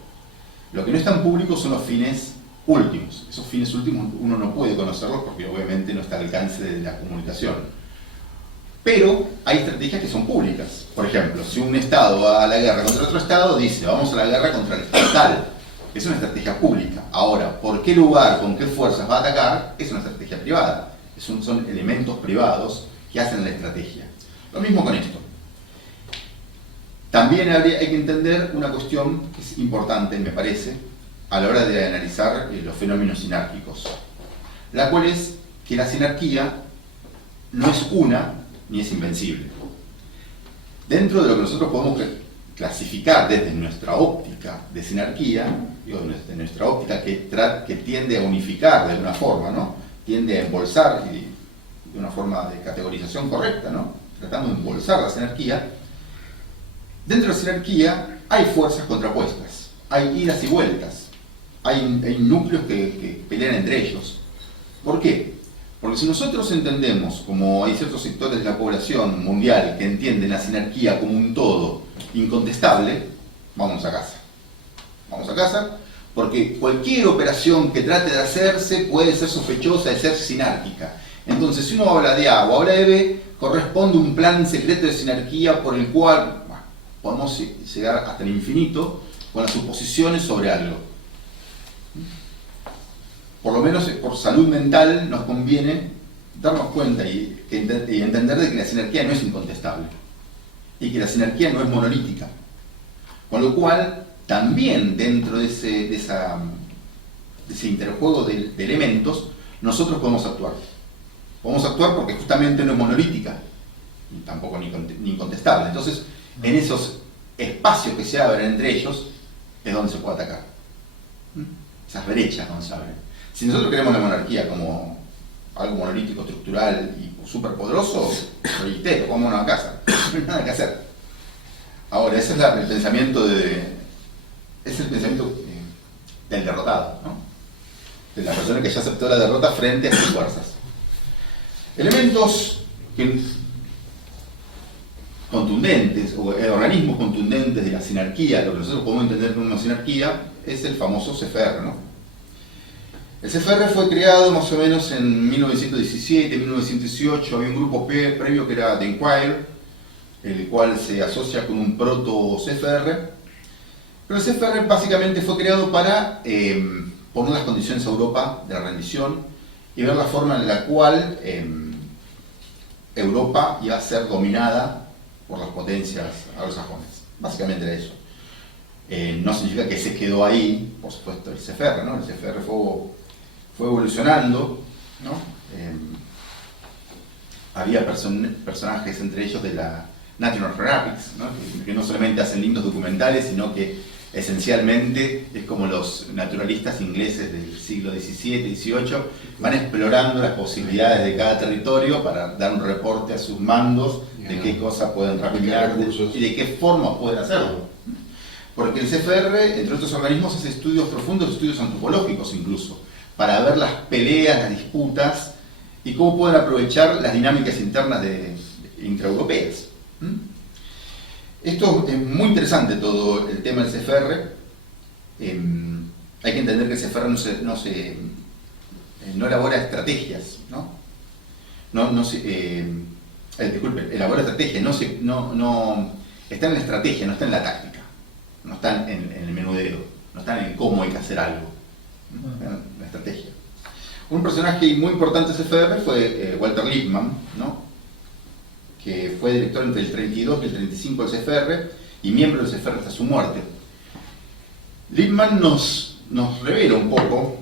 Lo que no es tan público son los fines últimos. Esos fines últimos uno no puede conocerlos porque obviamente no está al alcance de la comunicación. Pero hay estrategias que son públicas. Por ejemplo, si un Estado va a la guerra contra otro Estado, dice vamos a la guerra contra el Estado tal. Es una estrategia pública. Ahora, ¿por qué lugar, con qué fuerzas va a atacar? Es una estrategia privada. Son elementos privados que hacen la estrategia. Lo mismo con esto. También hay que entender una cuestión que es importante, me parece, a la hora de analizar los fenómenos sinárquicos, la cual es que la sinarquía no es una ni es invencible. Dentro de lo que nosotros podemos clasificar desde nuestra óptica de sinarquía, desde nuestra óptica que tiende a unificar de alguna forma, ¿no? Tiende a embolsar de una forma de categorización correcta, ¿no? Tratamos de embolsar la sinarquía. Dentro de la sinarquía hay fuerzas contrapuestas, hay idas y vueltas, hay núcleos que pelean entre ellos. ¿Por qué? Porque si nosotros entendemos, como hay ciertos sectores de la población mundial que entienden la sinarquía como un todo incontestable, vamos a casa. Vamos a casa porque cualquier operación que trate de hacerse puede ser sospechosa de ser sinárquica. Entonces, si uno habla de A o habla de B, corresponde un plan secreto de sinarquía por el cual podemos llegar hasta el infinito con las suposiciones sobre algo. Por lo menos por salud mental nos conviene darnos cuenta y entender de que la sinarquía no es incontestable y que la sinarquía no es monolítica. Con lo cual, también dentro de ese interjuego de elementos, nosotros podemos actuar. Podemos actuar porque justamente no es monolítica, ni tampoco ni incontestable. Entonces, en esos espacios que se abren entre ellos, es donde se puede atacar. Esas brechas donde se abren. Si nosotros queremos la monarquía como algo monolítico, estructural y súper poderoso, proyectero, vámonos a casa, no hay nada que hacer. Ahora, ese es el pensamiento del derrotado, ¿no? De la persona que ya aceptó la derrota frente a sus fuerzas. Elementos contundentes, o organismos contundentes de la sinarquía, lo que nosotros podemos entender como una sinarquía, es el famoso CFR, ¿no? El CFR fue creado más o menos en 1917, 1918, había un grupo previo que era The Inquirer, el cual se asocia con un proto-CFR, pero el CFR básicamente fue creado para poner las condiciones a Europa de la rendición y ver la forma en la cual Europa iba a ser dominada por las potencias anglosajones. Básicamente era eso. No significa que se quedó ahí, por supuesto, el CFR, ¿no? El CFR fue evolucionando, ¿no? Había personajes, entre ellos de la National Geographic, ¿no? Que no solamente hacen lindos documentales, sino que esencialmente es como los naturalistas ingleses del siglo XVII, XVIII, van explorando las posibilidades de cada territorio para dar un reporte a sus mandos de qué cosas pueden rastrear y de qué forma pueden hacerlo. Porque el CFR, entre otros organismos, hace estudios profundos, estudios antropológicos incluso, para ver las peleas, las disputas y cómo pueden aprovechar las dinámicas internas intraeuropeas. Esto es muy interesante, todo el tema del CFR. Hay que entender que el CFR no elabora estrategias, ¿no? Disculpe, elabora estrategias, está en la estrategia, no está en la táctica, no está en el menudeo, no está en cómo hay que hacer algo, ¿no? Está en la estrategia. Un personaje muy importante del CFR fue Walter Lippmann, ¿no? Que fue director entre el 32 y el 35 del CFR y miembro del CFR hasta su muerte. Lippmann nos revela un poco,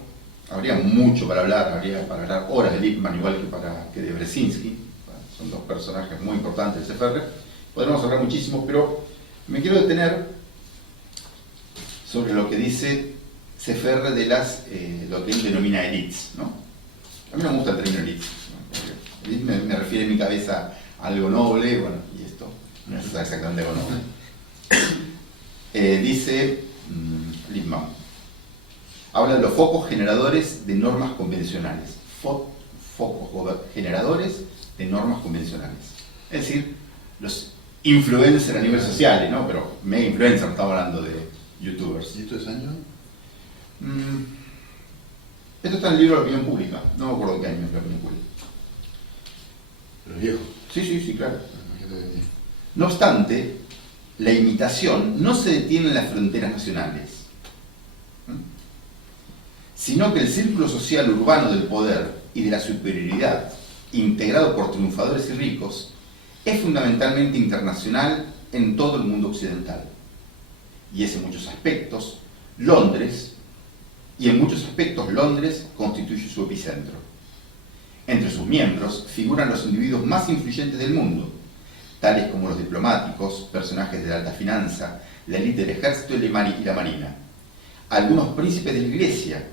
habría mucho para hablar horas de Lippmann, igual que de Brzezinski, son dos personajes muy importantes del CFR, podemos hablar muchísimo, pero me quiero detener sobre lo que dice CFR de lo que él denomina elites, ¿no? A mí no me gusta el término elites, ¿no? Elite me refiere en mi cabeza algo noble, bueno, y esto no es exactamente algo noble. Dice Lippmann, habla de los focos generadores de normas convencionales. Focos generadores de normas convencionales. Es decir, los influencers a nivel social, ¿no? Pero mega influencer, no estamos hablando de youtubers. ¿Y esto es año? Esto está en el libro de la opinión pública, no me acuerdo qué año es la opinión pública. Pero viejo. Sí, claro. No obstante, la imitación no se detiene en las fronteras nacionales, sino que el círculo social urbano del poder y de la superioridad, integrado por triunfadores y ricos, es fundamentalmente internacional en todo el mundo occidental. Y en muchos aspectos, Londres constituye su epicentro. Entre sus miembros figuran los individuos más influyentes del mundo, tales como los diplomáticos, personajes de la alta finanza, la élite del ejército y la marina, algunos príncipes de la iglesia,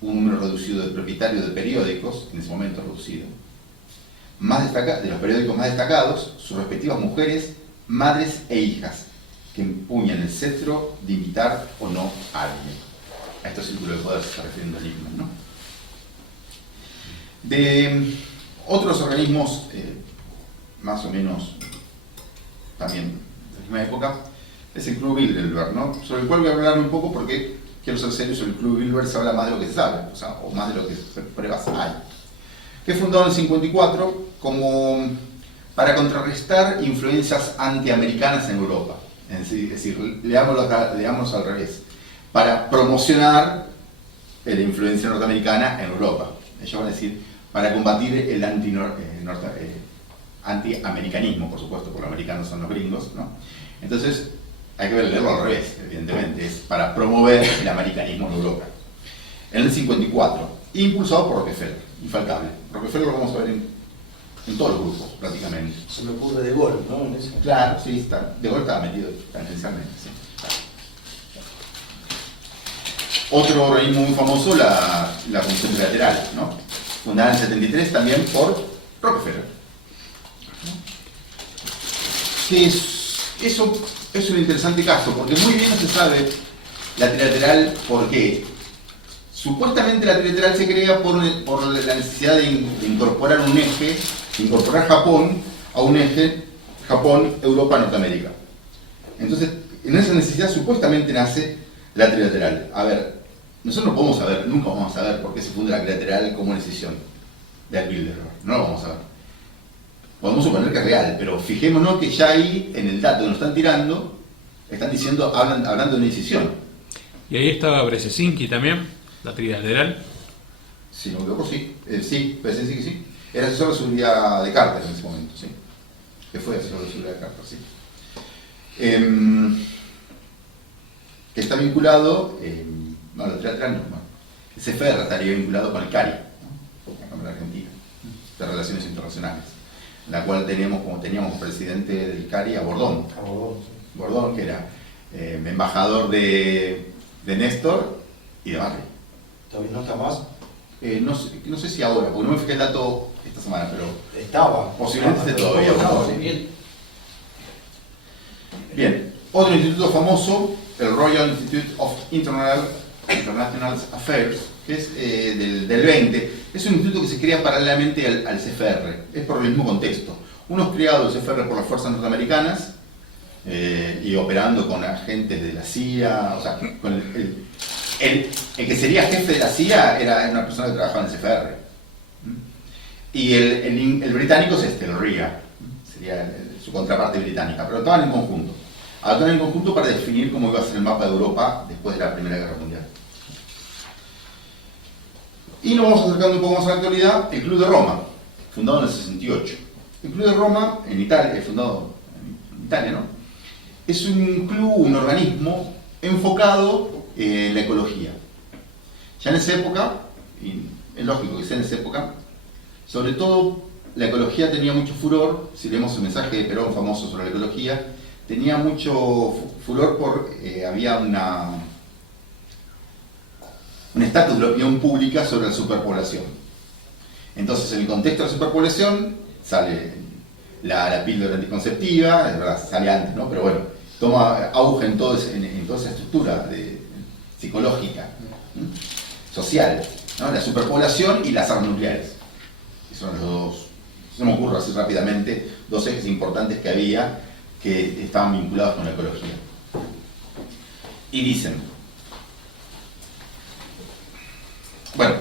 un número reducido de propietarios de periódicos, en ese momento reducido, de los periódicos más destacados, sus respectivas mujeres, madres e hijas, que empuñan el cetro de invitar o no a alguien. A estos círculos de poder se está refiriendo a Lippmann, ¿no? De otros organismos más o menos también de la misma época es el Club Bilderberg, ¿no? Sobre el cual voy a hablar un poco porque quiero ser serio. Sobre el Club Bilderberg se habla más de lo que se sabe, o más de lo que pruebas hay. Fue fundado en el 54 como para contrarrestar influencias antiamericanas en Europa. Es decir, leámoslo al revés, para promocionar la influencia norteamericana en Europa. Ellos van a decir, para combatir el antiamericanismo, por supuesto, porque los americanos son los gringos, ¿no? Entonces, hay que leerlo al revés, evidentemente, es para promover el americanismo en Europa. En el 54, impulsado por Rockefeller, infaltable. Rockefeller lo vamos a ver en todos los grupos, prácticamente. Se me ocurre De Gaulle, ¿no? En ese. Claro, sí, está. De Gaulle estaba metido esencialmente, sí. Otro organismo muy famoso, la Comisión Bilateral, ¿no? fundada en el 73 también por Rockefeller. Que eso es un interesante caso, porque muy bien no se sabe la trilateral por qué. Supuestamente la trilateral se crea por la necesidad de incorporar un eje, incorporar Japón a un eje Japón, Europa, Norteamérica. Entonces, en esa necesidad supuestamente nace la trilateral. A ver, nosotros no podemos saber, nunca vamos a saber por qué se funda la trilateral como decisión de Bilderberg. No lo vamos a ver. Podemos suponer que es real, pero fijémonos que ya ahí, en el dato que nos están tirando, están diciendo, hablando de una decisión. Y ahí estaba Brzezinski también, la trilateral. Si no me equivoco, sí. Sí, Brzezinski que sí. Era asesor de seguridad de Carter en ese momento, sí. Que fue asesor de seguridad de Carter, sí. Que está vinculado, no, la trilateral no, bueno, el CFR estaría vinculado con el CARI, ¿no? La Cámara Argentina de Relaciones Internacionales, en la cual teníamos presidente del CARI a Bordón. A Bordón, sí. Bordón, que era embajador de Néstor y de Barry. ¿Todavía no está más? No sé si ahora, porque no me fijé el dato esta semana, pero Estaba. posiblemente esté todavía. Estaba, sí. Bien. Bien, otro instituto famoso, el Royal Institute of International Affairs, que es del 20, es un instituto que se crea paralelamente al CFR, es por el mismo contexto. Uno es creado el CFR por las fuerzas norteamericanas y operando con agentes de la CIA, o sea, con el que sería jefe de la CIA era una persona que trabajaba en el CFR. Y el británico es el RIA, sería su contraparte británica, pero estaban en conjunto. Actuaron en conjunto para definir cómo iba a ser el mapa de Europa después de la Primera Guerra Mundial. Y nos vamos acercando un poco más a la actualidad, el Club de Roma, fundado en el 68. El Club de Roma, en Italia, fundado en Italia, ¿no? Es un club, un organismo enfocado en la ecología. Ya en esa época, y es lógico que sea en esa época, sobre todo la ecología tenía mucho furor. Si leemos el mensaje de Perón famoso sobre la ecología, tenía mucho furor porque había un estatus de la opinión pública sobre la superpoblación. Entonces, en el contexto de la superpoblación, sale la píldora anticonceptiva, es verdad, sale antes, ¿no? Pero bueno, toma auge en toda esa estructura psicológica, social, ¿no? La superpoblación y las armas nucleares. Que son los dos, se me ocurre así rápidamente, dos ejes importantes que había que estaban vinculados con la ecología. Y dicen, bueno,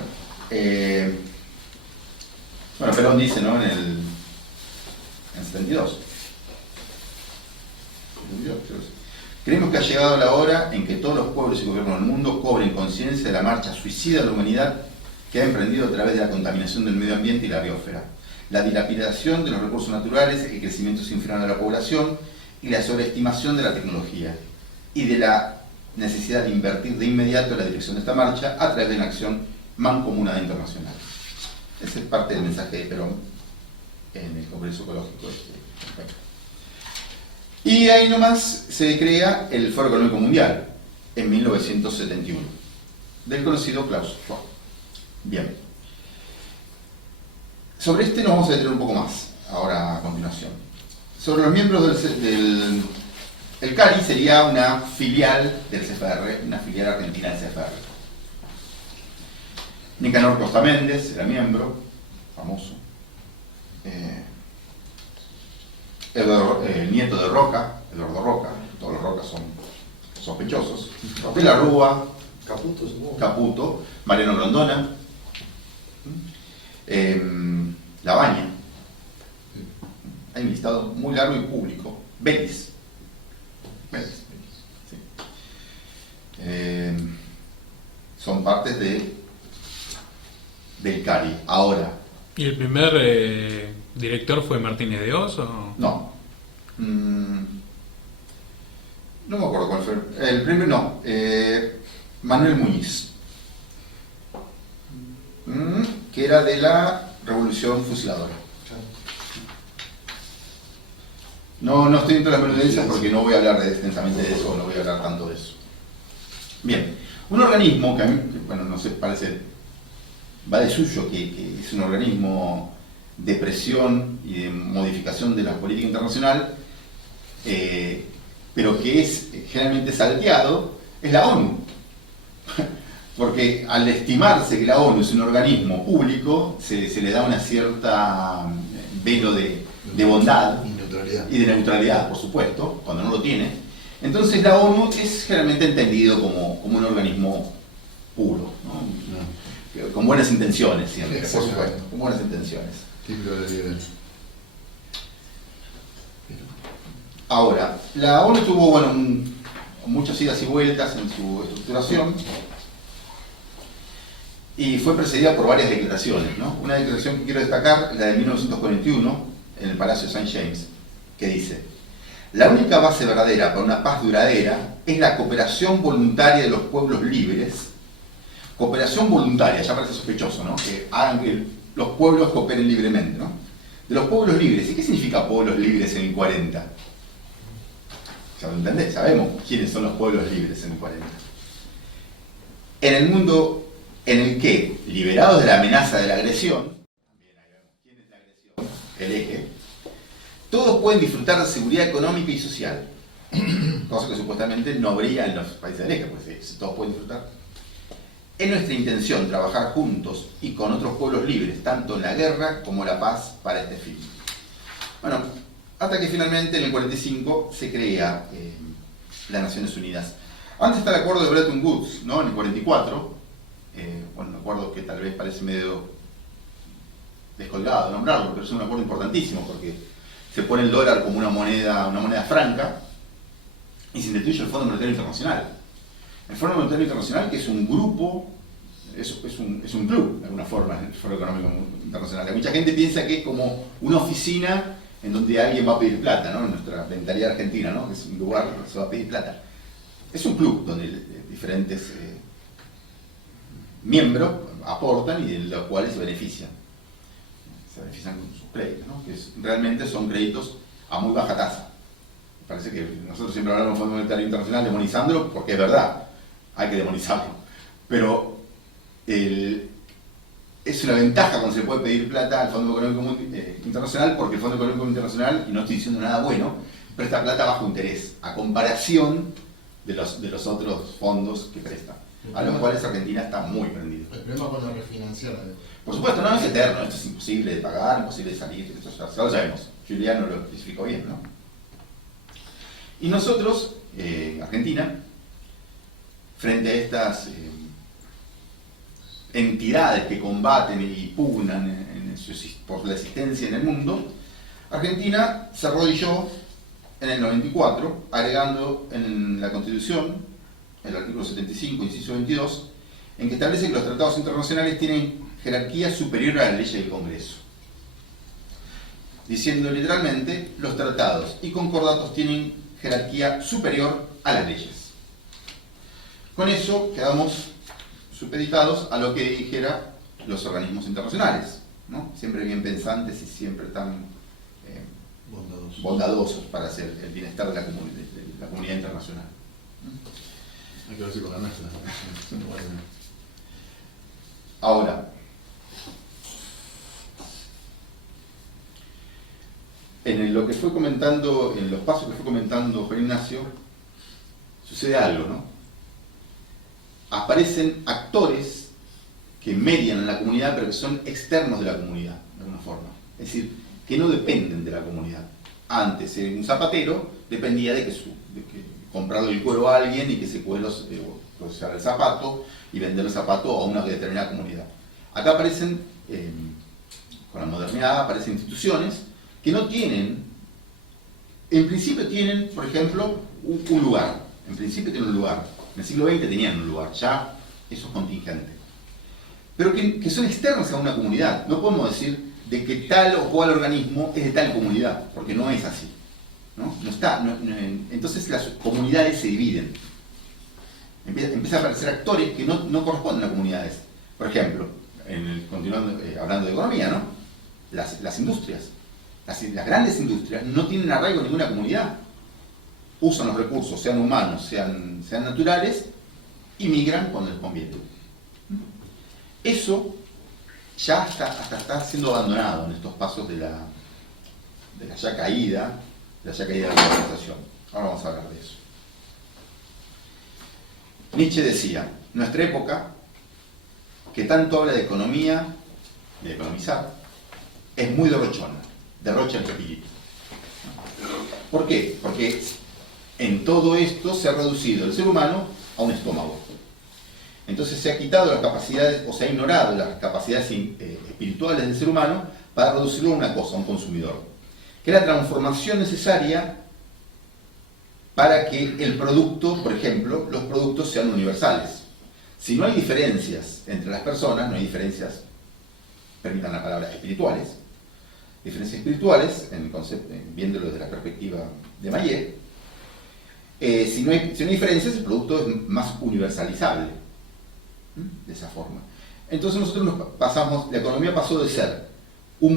Perón dice, ¿no? En 72. Creemos que ha llegado la hora en que todos los pueblos y gobiernos del mundo cobren conciencia de la marcha suicida de la humanidad que ha emprendido a través de la contaminación del medio ambiente y la biosfera, la dilapidación de los recursos naturales, el crecimiento sin freno de la población y la sobreestimación de la tecnología, y de la necesidad de invertir de inmediato en la dirección de esta marcha a través de una acción mancomunada internacional. Ese es parte del mensaje de Perón en el Congreso Ecológico. Y ahí nomás se crea el Foro Económico Mundial en 1971, del conocido Klaus Schwab. Bien. Sobre este nos vamos a detener un poco más, ahora a continuación. Sobre los miembros el CARI sería una filial del CFR, una filial argentina del CFR. Nicanor Costa Méndez era miembro, famoso. El nieto de Roca, Eduardo Roca, todos los Rocas son sospechosos. De la Rúa, Caputo, supongo. Caputo, Mariano Grondona, Labaña. Hay un listado muy largo y público. Vélez. Sí. Son partes del CARI. Ahora. ¿Y el primer director fue Martínez de Oz o...? No. No me acuerdo cuál fue. El primer no. Manuel Muñiz. Que era de la Revolución Fusiladora. No estoy dentro de las menudencias porque no voy a hablar extensamente de eso, no voy a hablar tanto de eso. Bien, un organismo que a mí, bueno, no sé, parece va de suyo, que es un organismo de presión y de modificación de la política internacional, pero que es generalmente salteado, es la ONU. Porque al estimarse que la ONU es un organismo público, se le da una cierta velo de bondad Y neutralidad. y de neutralidad, por supuesto, cuando no lo tiene. Entonces la ONU es generalmente entendido como un organismo puro, ¿no? Con buenas intenciones siempre, por supuesto, con buenas intenciones. Típico de liberal. Ahora, la ONU tuvo, bueno, muchas idas y vueltas en su estructuración y fue precedida por varias declaraciones, ¿no? Una declaración que quiero destacar es la de 1941 en el Palacio de Saint James, que dice: la única base verdadera para una paz duradera es la cooperación voluntaria de los pueblos libres. Cooperación voluntaria, ya parece sospechoso, ¿no? Que hagan que los pueblos cooperen libremente, ¿no? De los pueblos libres. ¿Y qué significa pueblos libres en el 40? ¿Ya lo entendés? Sabemos quiénes son los pueblos libres en el 40. En el mundo en el que, liberados de la amenaza de la agresión, también ahí vemos quién es la agresión, el eje, todos pueden disfrutar de seguridad económica y social, cosa que supuestamente no habría en los países del eje, pues todos pueden disfrutar. Es nuestra intención trabajar juntos y con otros pueblos libres, tanto en la guerra como la paz, para este fin. Bueno, hasta que finalmente en el 45 se crea las Naciones Unidas. Antes está el acuerdo de Bretton Woods, ¿no? En el 44, bueno, un acuerdo que tal vez parece medio descolgado nombrarlo, pero es un acuerdo importantísimo porque se pone el dólar como una moneda franca y se instituye el Fondo Monetario Internacional. El Fondo Monetario Internacional, que es un grupo, es un club de alguna forma, el Foro Económico Internacional. Mucha gente piensa que es como una oficina en donde alguien va a pedir plata, ¿no? En nuestra mentalidad argentina, ¿no? Que es un lugar donde se va a pedir plata. Es un club donde diferentes miembros aportan y de los cuales se benefician. Se benefician con sus créditos, ¿no? Que realmente son créditos a muy baja tasa. Parece que nosotros siempre hablamos del Fondo Monetario Internacional demonizándolo, porque es verdad, hay que demonizarlo. Pero es una ventaja cuando se puede pedir plata al Fondo Económico Internacional, porque el Fondo Económico Internacional, y no estoy diciendo nada bueno, presta plata bajo interés, a comparación de los otros fondos que prestan, a los cuales Argentina está muy prendido. El problema con la refinanciada. Por supuesto, no es eterno, esto es imposible de pagar, imposible de salir, esto ya lo sabemos. Juliano lo especificó bien, ¿no? Y nosotros, Argentina, frente a estas entidades que combaten y pugnan por la existencia en el mundo, Argentina se arrodilló en el 94, agregando en la Constitución, el artículo 75, inciso 22, en que establece que los tratados internacionales tienen jerarquía superior a la ley del Congreso. Diciendo literalmente, los tratados y concordatos tienen jerarquía superior a las leyes. Con eso quedamos supeditados a lo que dijera los organismos internacionales, ¿no? Siempre bien pensantes y siempre tan bondadosos para hacer el bienestar de la comunidad internacional. Hay que verse con la nuestra. Ahora, en lo que fue comentando, en los pasos que fue comentando Juan Ignacio, sucede algo, ¿no? Aparecen actores que median en la comunidad, pero que son externos de la comunidad, de alguna forma. Es decir, que no dependen de la comunidad. Antes, un zapatero dependía de que comprarle el cuero a alguien y que ese cuero procesara el zapato y vender el zapato a una determinada comunidad. Acá aparecen, con la modernidad, aparecen instituciones que no tienen, en principio tienen, por ejemplo, un lugar. En principio tienen un lugar. En el siglo XX tenían un lugar, ya eso es contingente. Pero que son externos a una comunidad. No podemos decir de que tal o cual organismo es de tal comunidad, porque no es así. ¿No? No está, entonces las comunidades se dividen. Empiezan a aparecer actores que no corresponden a comunidades. Por ejemplo, continuando hablando de economía, ¿no? Las industrias. Las grandes industrias no tienen arraigo en ninguna comunidad. Usan los recursos, sean humanos, sean naturales, y migran cuando les conviene. Eso ya hasta está siendo abandonado en estos pasos de la ya caída de la globalización. Ahora vamos a hablar de eso. Nietzsche decía, nuestra época, que tanto habla de economía, de economizar, es muy derrochona, derrocha el espíritu. ¿Por qué? Porque en todo esto se ha reducido el ser humano a un estómago. Entonces se ha quitado las capacidades, o se ha ignorado las capacidades espirituales del ser humano para reducirlo a una cosa, a un consumidor. Que es la transformación necesaria para que el producto, por ejemplo, los productos sean universales. Si no hay diferencias entre las personas, no hay diferencias, permitan la palabra, espirituales, diferencias espirituales, en el concepto, viéndolo desde la perspectiva de Mayet, si no hay diferencias, el producto es más universalizable, de esa forma. Entonces nosotros la economía pasó de ser un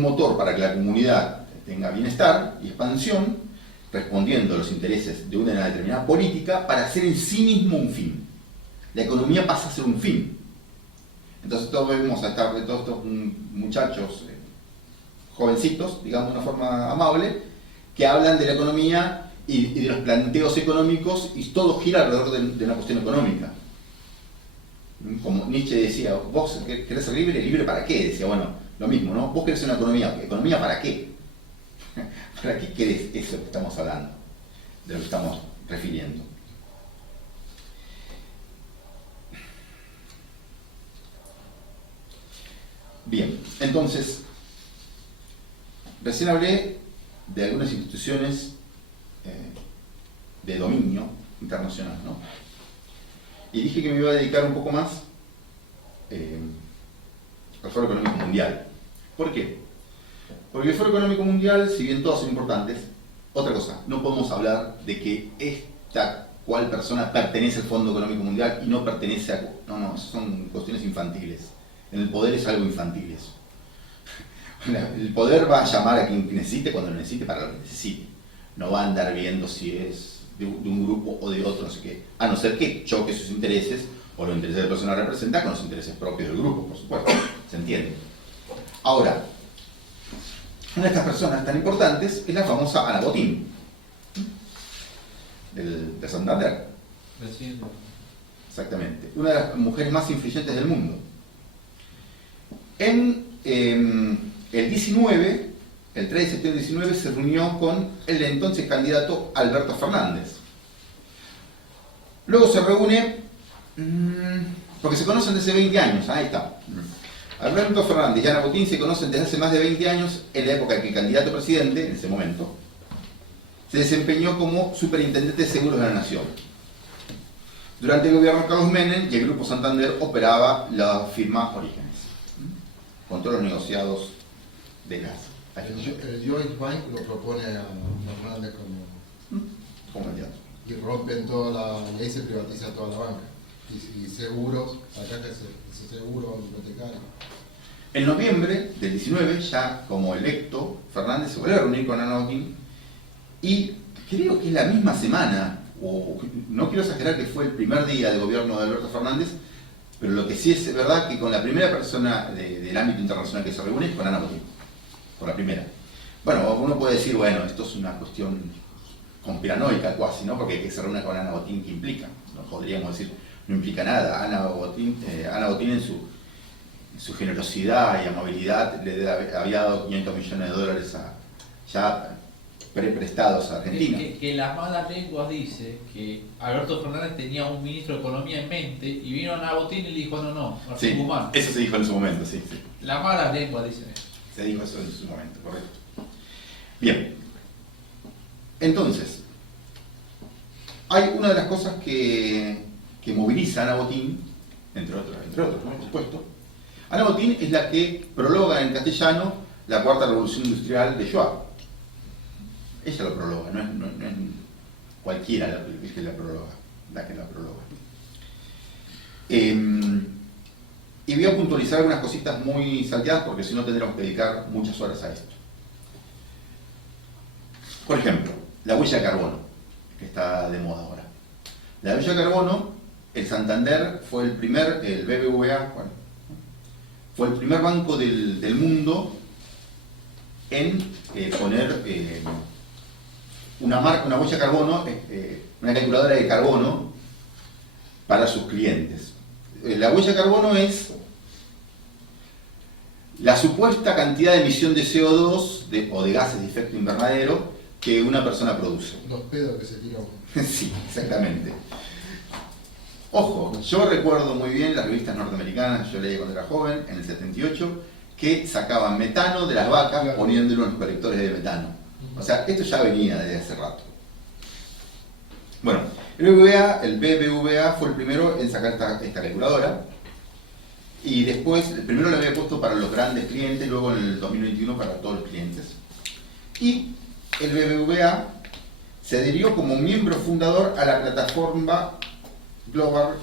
motor para que la comunidad tenga bienestar y expansión, respondiendo a los intereses de una determinada política, para ser en sí mismo un fin. La economía pasa a ser un fin. Entonces todos vemos a todos estos muchachos jovencitos, digamos de una forma amable, que hablan de la economía y de los planteos económicos, y todo gira alrededor de una cuestión económica. Como Nietzsche decía, vos querés ser libre, ¿libre para qué? Decía, bueno, lo mismo, ¿no? Vos querés una economía, ¿economía para qué? ¿Para qué querés eso que estamos hablando? De lo que estamos refiriendo. Bien, entonces, recién hablé de algunas instituciones de dominio internacional, ¿no? Y dije que me iba a dedicar un poco más al Foro Económico Mundial. ¿Por qué? Porque el Foro Económico Mundial, si bien todos son importantes, otra cosa, no podemos hablar de que esta cual persona pertenece al Fondo Económico Mundial y no pertenece a... No, son cuestiones infantiles. En el poder es algo infantil eso. El poder va a llamar a quien necesite cuando lo necesite para lo que necesite. No va a andar viendo si es de un grupo o de otro, no sé qué, a no ser que choque sus intereses o los intereses de la persona representada con los intereses propios del grupo, por supuesto. ¿Se entiende? Ahora, una de estas personas tan importantes es la famosa Ana Botín, de Santander. Exactamente. Una de las mujeres más influyentes del mundo. En el 19, el 3 de septiembre del 19, se reunió con el entonces candidato Alberto Fernández. Luego se reúne, porque se conocen desde hace 20 años, ahí está. Alberto Fernández y Ana Botín se conocen desde hace más de 20 años, en la época en que el candidato a presidente, en ese momento, se desempeñó como superintendente de seguros de la Nación. Durante el gobierno de Carlos Menem y el Grupo Santander operaba la firma Orígenes, con todos los negociados de gas. El Joint Bank lo propone a Fernández como candidato. y rompen y ahí se privatiza toda la banca. Y seguros, acá que ese seguro hipotecario. En noviembre del 19, ya como electo, Fernández se vuelve a reunir con Ana Botín y creo que es la misma semana, o no quiero exagerar que fue el primer día de gobierno de Alberto Fernández, pero lo que sí es verdad que con la primera persona del ámbito internacional que se reúne es con Ana Botín, con la primera. Bueno, uno puede decir, bueno, esto es una cuestión conspiranoica casi, ¿no? Porque que se reúna con Ana Botín, ¿qué implica? No podríamos decir, no implica nada. Ana Botín en su generosidad y amabilidad le había dado 500 millones de dólares ya prestados a Argentina. Que las malas lenguas dice que Alberto Fernández tenía un ministro de Economía en mente y vino a Botín y le dijo no, Martín Sí, Guzmán. eso se dijo en su momento, sí. Las malas lenguas dicen eso. Se dijo eso en su momento, correcto. Bien. Entonces, hay una de las cosas que moviliza a Ana Botín, entre otros, ¿no? Por supuesto. Ana Botín es la que prologa en castellano la cuarta revolución industrial de Schwab. Ella lo prologa, no es cualquiera la que la prologa. Y voy a puntualizar algunas cositas muy salteadas porque si no tendremos que dedicar muchas horas a esto. Por ejemplo, la huella de carbono, que está de moda ahora. La huella de carbono, el Santander fue el BBVA, fue el primer banco del mundo en poner una huella de carbono, una calculadora de carbono para sus clientes. La huella de carbono es la supuesta cantidad de emisión de CO2 o de gases de efecto invernadero que una persona produce. Los pedos que se tiran. Sí, exactamente. Ojo, yo recuerdo muy bien las revistas norteamericanas, yo leí cuando era joven, en el 78, que sacaban metano de las vacas poniéndolo en los colectores de metano. O sea, esto ya venía desde hace rato. Bueno, el BBVA fue el primero en sacar esta calculadora. Y después, primero lo había puesto para los grandes clientes, luego en el 2021 para todos los clientes. Y el BBVA se adhirió como miembro fundador a la plataforma Global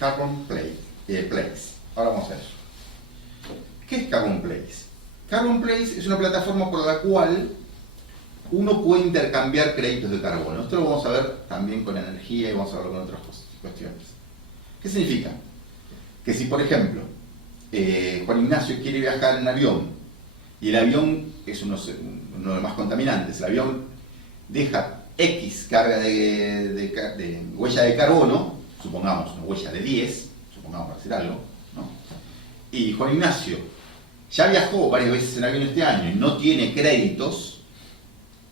Carbon Place. Ahora vamos a eso. ¿Qué es Carbon Place? Carbon Place es una plataforma por la cual uno puede intercambiar créditos de carbono. Esto lo vamos a ver también con energía y vamos a ver con otras cuestiones. ¿Qué significa? Que si, por ejemplo, Juan Ignacio quiere viajar en avión y el avión es uno de los más contaminantes, el avión deja X carga de huella de carbono, supongamos una huella de 10, supongamos para decir algo, ¿no? Y Juan Ignacio ya viajó varias veces en avión este año y no tiene créditos,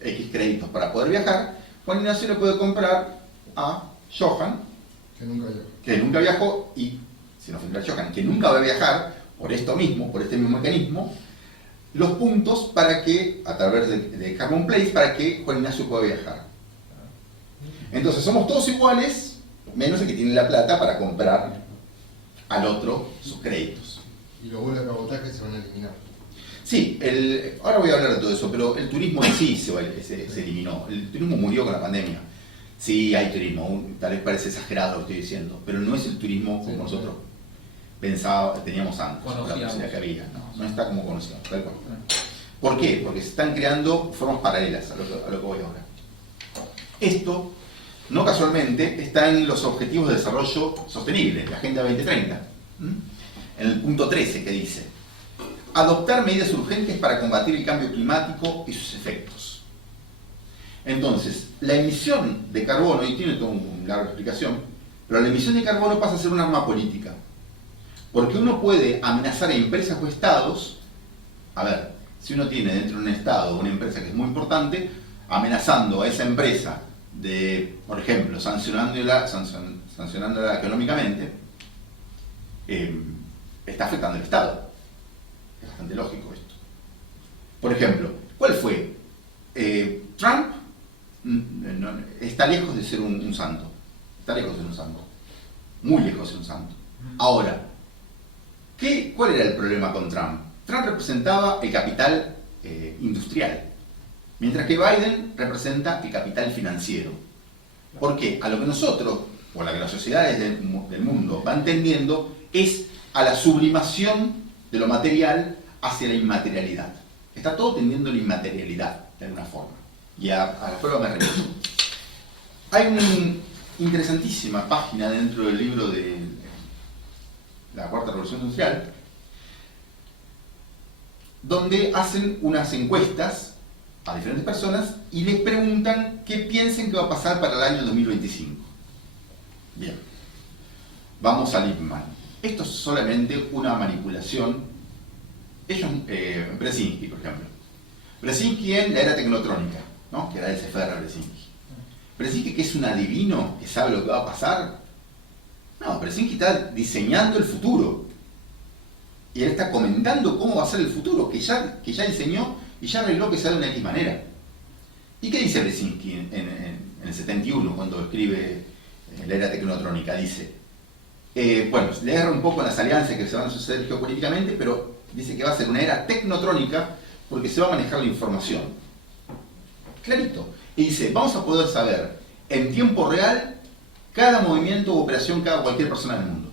X créditos para poder viajar, Juan Ignacio le puede comprar a Johan, que nunca viajó, y si no fuera Johan, que nunca va a viajar, por esto mismo, por este mismo mecanismo, los puntos para que, a través de Carbon Place, para que Juan Ignacio pueda viajar. Entonces somos todos iguales, menos el que tiene la plata para comprar al otro sus créditos. Y los vuelos de cabotaje se van a eliminar. Sí, ahora voy a hablar de todo eso, pero el turismo en sí se eliminó. El turismo murió con la pandemia. Sí, hay turismo, tal vez parece exagerado lo que estoy diciendo, pero no es el turismo como nosotros teníamos antes, la posibilidad que había. No está como conocíamos, tal cual. ¿Por qué? Porque se están creando formas paralelas a lo que voy ahora. Esto, no casualmente, está en los Objetivos de Desarrollo Sostenible, la Agenda 2030. En el punto 13, que dice: adoptar medidas urgentes para combatir el cambio climático y sus efectos. Entonces, la emisión de carbono, y tiene toda una larga explicación, pero la emisión de carbono pasa a ser un arma política. Porque uno puede amenazar a empresas o estados. A ver, si uno tiene dentro de un estado una empresa que es muy importante, amenazando a esa empresa de, por ejemplo, sancionándola económicamente, está afectando al Estado. Es bastante lógico esto. Por ejemplo, ¿cuál fue? Trump está lejos de ser un santo. Está lejos de ser un santo. Muy lejos de ser un santo. Ahora, ¿cuál era el problema con Trump? Trump representaba el capital industrial, mientras que Biden representa el capital financiero. ¿Por qué? A lo que nosotros, o a lo que las sociedades del mundo van tendiendo, es a la sublimación de lo material hacia la inmaterialidad. Está todo tendiendo a la inmaterialidad, de alguna forma. Y a la prueba me remito. Hay una interesantísima página dentro del libro de la Cuarta Revolución Industrial, donde hacen unas encuestas a diferentes personas y les preguntan qué piensen que va a pasar para el año 2025. Bien, vamos a Lippmann. Esto es solamente una manipulación. Ellos, Brzezinski, por ejemplo. Brzezinski en la era tecnotrónica, ¿no? Que era el CFR Brzezinski. Brzezinski, que es un adivino, que sabe lo que va a pasar. No, Brzezinski está diseñando el futuro. Y él está comentando cómo va a ser el futuro, que ya diseñó y ya arregló que sea de una X manera. ¿Y qué dice Brzezinski en el 71, cuando escribe la era tecnotrónica? Dice, bueno, le erra un poco las alianzas que se van a suceder geopolíticamente, pero dice que va a ser una era tecnotrónica porque se va a manejar la información. Clarito. Y dice, vamos a poder saber en tiempo real cada movimiento o operación que haga cualquier persona del mundo.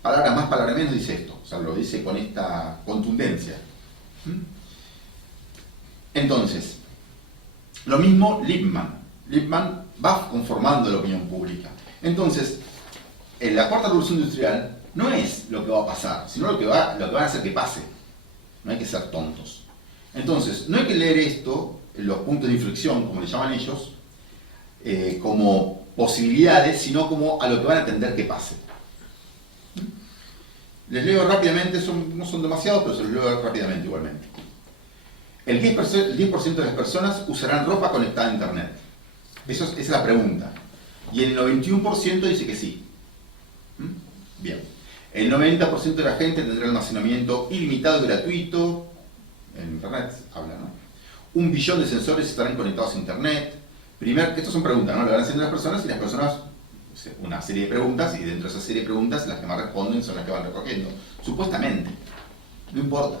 Palabras más, palabras menos, dice esto. O sea, lo dice con esta contundencia. Entonces, lo mismo Lippmann. Lippmann va conformando la opinión pública. Entonces, en la Cuarta Revolución Industrial no es lo que va a pasar, sino lo que van a hacer que pase. No hay que ser tontos. Entonces, no hay que leer esto, los puntos de inflexión, como le llaman ellos, como posibilidades, sino como a lo que van a tender que pase. Les leo rápidamente, no son demasiados, pero se los leo rápidamente igualmente. El 10% de las personas usarán ropa conectada a Internet. Esa es la pregunta. Y el 91% dice que sí. Bien. El 90% de la gente tendrá almacenamiento ilimitado y gratuito. En Internet habla, ¿no? 1 billón de sensores estarán conectados a Internet. Estas son preguntas, ¿no? Le van haciendo las personas y las personas, una serie de preguntas, y dentro de esa serie de preguntas las que más responden son las que van recogiendo. Supuestamente. No importa.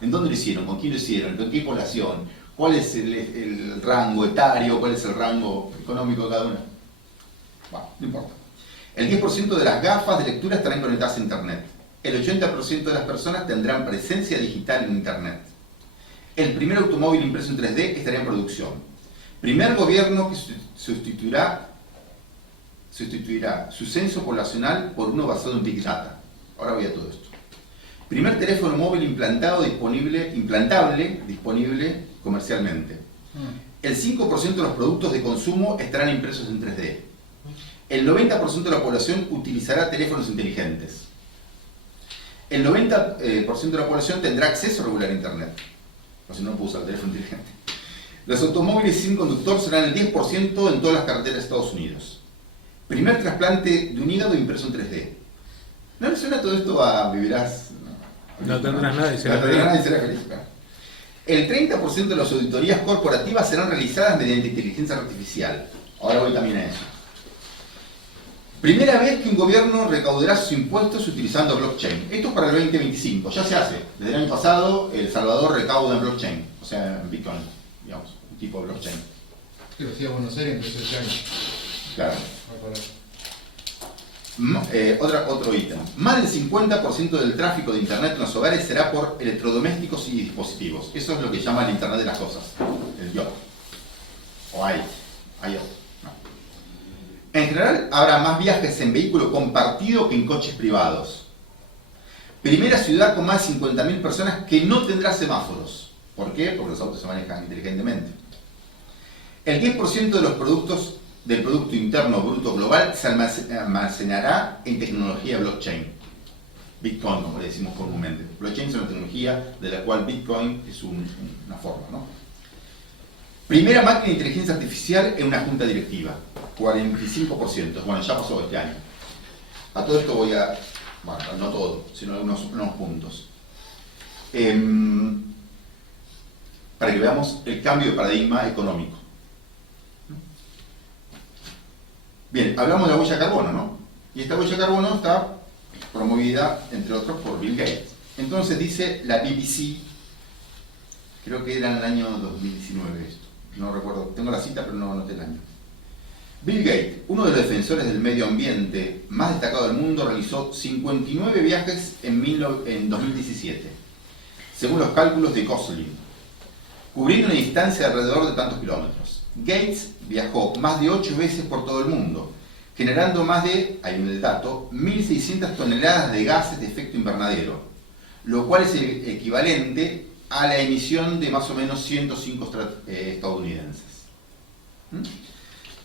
¿En dónde lo hicieron? ¿Con quién lo hicieron? ¿Con qué población? ¿Cuál es el rango etario? ¿Cuál es el rango económico de cada una? Bueno, no importa. El 10% de las gafas de lectura estarán conectadas a Internet. El 80% de las personas tendrán presencia digital en Internet. El primer automóvil impreso en 3D estará en producción. Primer gobierno que sustituirá su censo poblacional por uno basado en Big Data. Ahora voy a todo esto. Primer teléfono móvil implantable disponible comercialmente. El 5% de los productos de consumo estarán impresos en 3D. El 90% de la población utilizará teléfonos inteligentes. El 90% de la población tendrá acceso regular a Internet. O si no, puede usar el teléfono inteligente. Los automóviles sin conductor serán el 10% en todas las carreteras de Estados Unidos. Primer trasplante de un hígado impreso en 3D. ¿No le suena todo esto a vivirás? No tendrás nada y serás No tendrás nada y serás feliz. Claro. El 30% de las auditorías corporativas serán realizadas mediante inteligencia artificial. Ahora voy también a eso. Primera vez que un gobierno recaudará sus impuestos utilizando blockchain. Esto es para el 2025, ya se hace. Desde el año pasado, El Salvador recauda en blockchain, o sea, en Bitcoin, digamos, un tipo de blockchain. Pero sí, a Buenos Aires empezó este año. Claro. Ah, Otro ítem. Más del 50% del tráfico de Internet en los hogares será por electrodomésticos y dispositivos. Eso es lo que llama el Internet de las cosas, el IoT. O IoT. No. En general, habrá más viajes en vehículo compartido que en coches privados. Primera ciudad con más de 50.000 personas que no tendrá semáforos. ¿Por qué? Porque los autos se manejan inteligentemente. El 10% de los productos del Producto Interno Bruto Global se almacenará en tecnología blockchain. Bitcoin, como le decimos comúnmente. Blockchain es una tecnología de la cual Bitcoin es una forma, ¿no? Primera máquina de inteligencia artificial en una junta directiva. 45%. Bueno, ya pasó este año. A todo esto voy a... Bueno, no todo, sino algunos puntos. Para que veamos el cambio de paradigma económico. Bien, hablamos de la huella de carbono, ¿no? Y esta huella de carbono está promovida, entre otros, por Bill Gates. Entonces dice la BBC, creo que era en el año 2019 esto, no recuerdo, tengo la cita pero no anoté el año. Bill Gates, uno de los defensores del medio ambiente más destacado del mundo, realizó 59 viajes en 2017, según los cálculos de Gosling, cubriendo una distancia de alrededor de tantos kilómetros. Gates viajó más de 8 veces por todo el mundo, generando más de, ahí viene el dato, 1.600 toneladas de gases de efecto invernadero, lo cual es el equivalente a la emisión de más o menos 105 estadounidenses.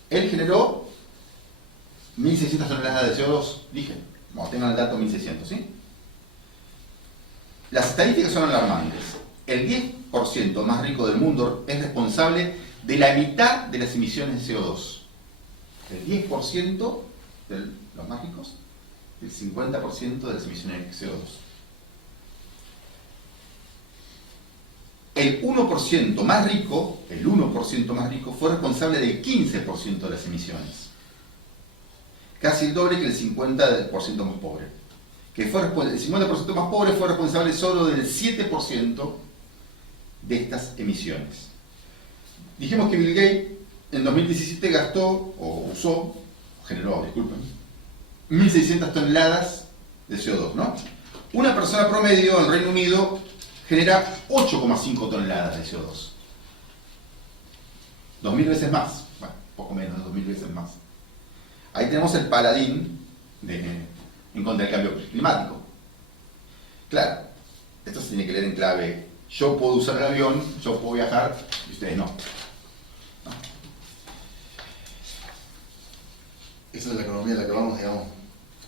Él generó 1.600 toneladas de CO2, dije, bueno, tengan el dato 1.600, ¿sí? Las estadísticas son alarmantes. El 10% más rico del mundo es responsable de la mitad de las emisiones de CO2. El 10% de los más ricos, el 50% de las emisiones de CO2. El 1% más rico, fue responsable del 15% de las emisiones. Casi el doble que el 50% más pobre. El 50% más pobre fue responsable solo del 7% de estas emisiones. Dijimos que Bill Gates en 2017 generó 1.600 toneladas de CO2, ¿no? Una persona promedio en Reino Unido genera 8,5 toneladas de CO2. 2.000 veces más, bueno, poco menos de 2.000 veces más. Ahí tenemos el paladín de en contra del cambio climático. Claro, esto se tiene que leer en clave, yo puedo usar el avión, yo puedo viajar, y ustedes no. Esa es la economía en la que vamos, digamos.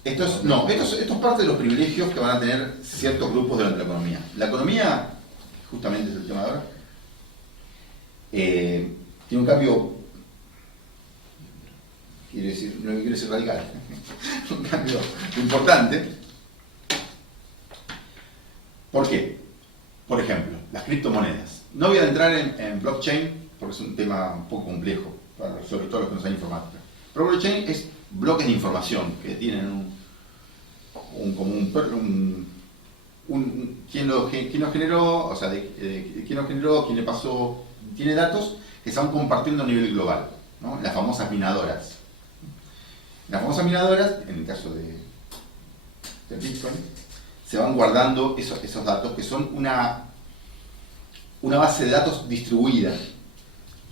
Esto es parte de los privilegios que van a tener ciertos grupos durante la economía. La economía, justamente es el tema de ahora, tiene un cambio, no quiero decir radical, un cambio importante. ¿Por qué? Por ejemplo, las criptomonedas. No voy a entrar en blockchain porque es un tema un poco complejo, sobre todo los que no saben informática. Pero blockchain es bloques de información que tienen quién lo generó, o sea, quién lo generó, quién le pasó, tiene datos que se van compartiendo a nivel global, ¿no? Las famosas minadoras. Las famosas minadoras, en el caso del Bitcoin, se van guardando esos datos que son una base de datos distribuida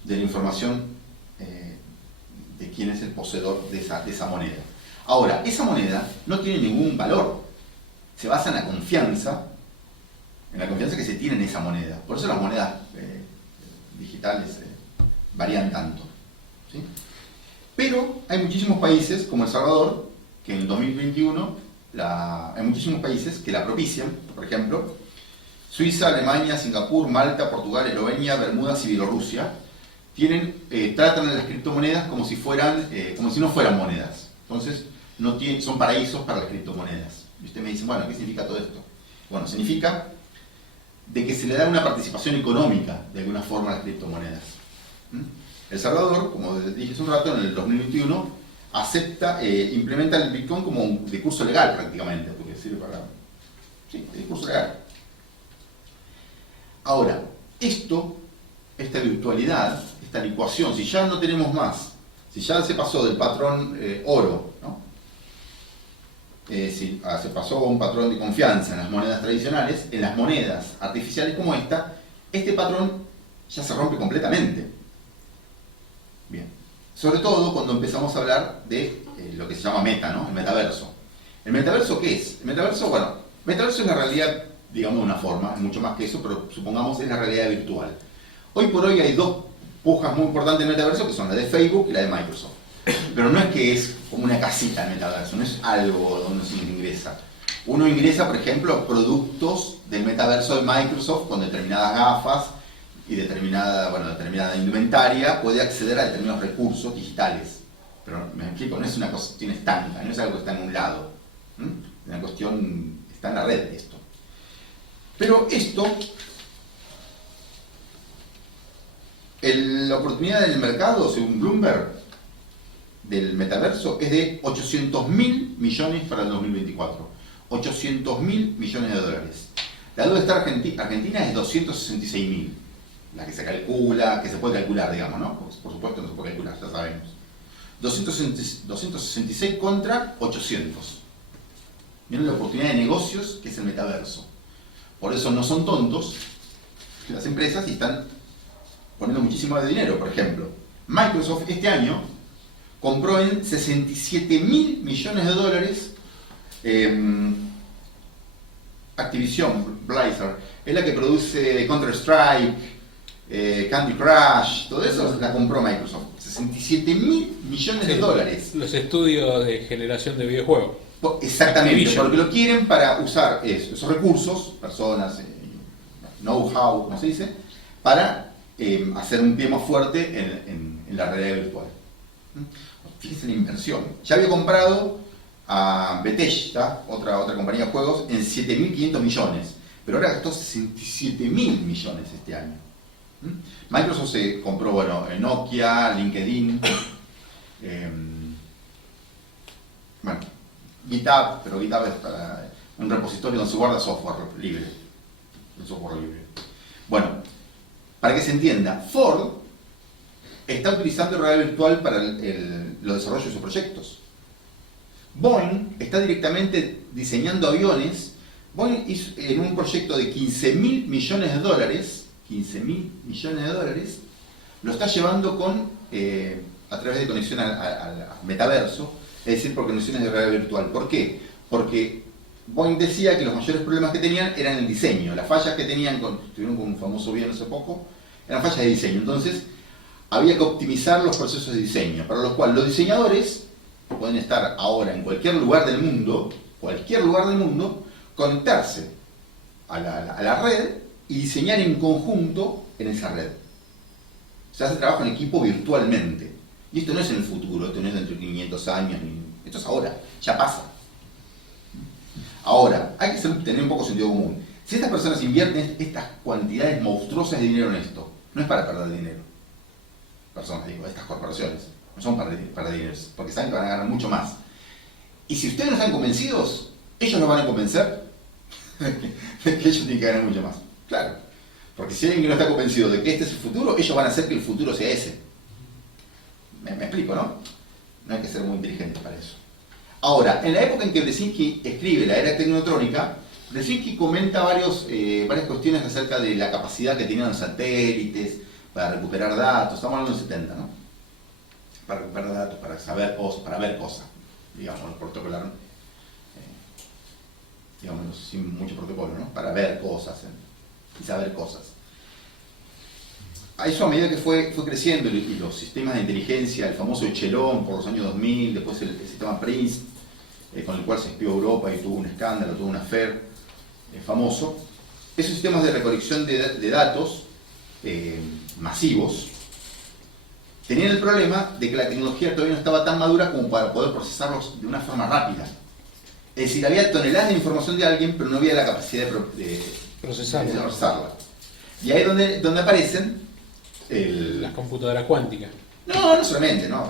de la información de quién es el poseedor de esa moneda. Ahora, esa moneda no tiene ningún valor, se basa en la confianza que se tiene en esa moneda. Por eso las monedas digitales varían tanto, ¿sí? Pero hay muchísimos países, como El Salvador, que en el 2021 hay muchísimos países que la propician. Por ejemplo, Suiza, Alemania, Singapur, Malta, Portugal, Eslovenia, Bermudas y Bielorrusia tratan a las criptomonedas como si no fueran monedas. Entonces, son paraísos para las criptomonedas. Y usted me dice, bueno, ¿qué significa todo esto? Bueno, significa de que se le da una participación económica de alguna forma a las criptomonedas. El Salvador, como dije hace un rato, en el 2021 implementa el Bitcoin como un discurso legal prácticamente, porque sirve para... Sí, el discurso legal. Ahora, esta virtualidad, esta licuación, si ya no tenemos más, si ya se pasó del patrón oro, ¿no? Si se pasó a un patrón de confianza en las monedas tradicionales, en las monedas artificiales como este patrón ya se rompe completamente. Bien. Sobre todo cuando empezamos a hablar de lo que se llama meta, ¿no? El metaverso. ¿El metaverso qué es? El metaverso, metaverso es la realidad, digamos de una forma, es mucho más que eso, pero supongamos es la realidad virtual. Hoy por hoy hay dos pujas muy importantes en el metaverso, que son la de Facebook y la de Microsoft. Pero no es que es como una casita el metaverso, no es algo donde se ingresa. Uno ingresa, por ejemplo, productos del metaverso de Microsoft con determinadas gafas y determinada indumentaria, puede acceder a determinados recursos digitales. Pero me explico, no es una cuestión estanca, no es algo que está en un lado. Una cuestión, está en la red esto. Pero la oportunidad del mercado, según Bloomberg, del metaverso es de 800.000 millones para el 2024. 800.000 millones de dólares. La deuda argentina es 266.000. La que se calcula, que se puede calcular, digamos, ¿no? Por supuesto no se puede calcular, ya sabemos. 266 contra 800. Miren la oportunidad de negocios que es el metaverso. Por eso no son tontos las empresas y están poniendo muchísimo de dinero. Por ejemplo, Microsoft este año compró en 67.000 millones de dólares Activision Blizzard. Es la que produce Counter-Strike, Candy Crush, todo eso la compró Microsoft. 67.000 millones de dólares. Los estudios de generación de videojuegos. Exactamente, Activision. porque lo quieren para usar esos recursos, personas, know-how, como se dice, para hacer un pie más fuerte en la realidad virtual. Fíjense la inversión. Ya había comprado a Bethesda, otra compañía de juegos, en 7.500 millones, pero ahora gastó 67.000 millones este año. Microsoft se compró, Nokia, LinkedIn, GitHub, pero GitHub es para un repositorio donde se guarda software libre. El software libre. Bueno, para que se entienda, Ford está utilizando realidad virtual para los desarrollos de sus proyectos. Boeing está directamente diseñando aviones. Boeing hizo, en un proyecto de 15.000 millones de dólares, 15.000 millones de dólares, lo está llevando a través de conexión al metaverso, es decir, por conexiones de realidad virtual. ¿Por qué? Porque Boeing decía que los mayores problemas que tenían eran el diseño. Las fallas que tenían, tuvieron con un famoso bien hace poco, eran fallas de diseño. Entonces, había que optimizar los procesos de diseño, para los cuales los diseñadores pueden estar ahora en cualquier lugar del mundo, conectarse a la red y diseñar en conjunto en esa red. Se hace trabajo en equipo virtualmente. Y esto no es en el futuro, esto no es dentro de 500 años, esto es ahora, ya pasa. Ahora, hay que tener un poco de sentido común. Si estas personas invierten estas cantidades monstruosas de dinero en esto, no es para perder dinero. Personas, digo, estas corporaciones, no son para dinero, porque saben que van a ganar mucho más. Y si ustedes no están convencidos, ellos nos van a convencer de que ellos tienen que ganar mucho más. Claro, porque si alguien que no está convencido de que este es el futuro, ellos van a hacer que el futuro sea ese. Me explico, ¿no? No hay que ser muy inteligentes para eso. Ahora, en la época en que Brzezinski escribe La Era Tecnotrónica, Brzezinski comenta varias cuestiones acerca de la capacidad que tenían los satélites para recuperar datos. Estamos hablando de los 70, ¿no? Para recuperar datos, para saber cosas, para ver cosas, digamos, protocolar, digamos, sin mucho protocolo, ¿no? Para ver cosas y saber cosas. A eso, a medida que fue creciendo y los sistemas de inteligencia, el famoso Echelon por los años 2000, después el sistema Prince, con el cual se espió Europa y tuvo un escándalo, tuvo un affair famoso, esos sistemas de recolección de datos masivos tenían el problema de que la tecnología todavía no estaba tan madura como para poder procesarlos de una forma rápida. Es decir, había toneladas de información de alguien, pero no había la capacidad de procesarla. Y ahí es donde aparecen Las computadoras cuánticas. No solamente, ¿no?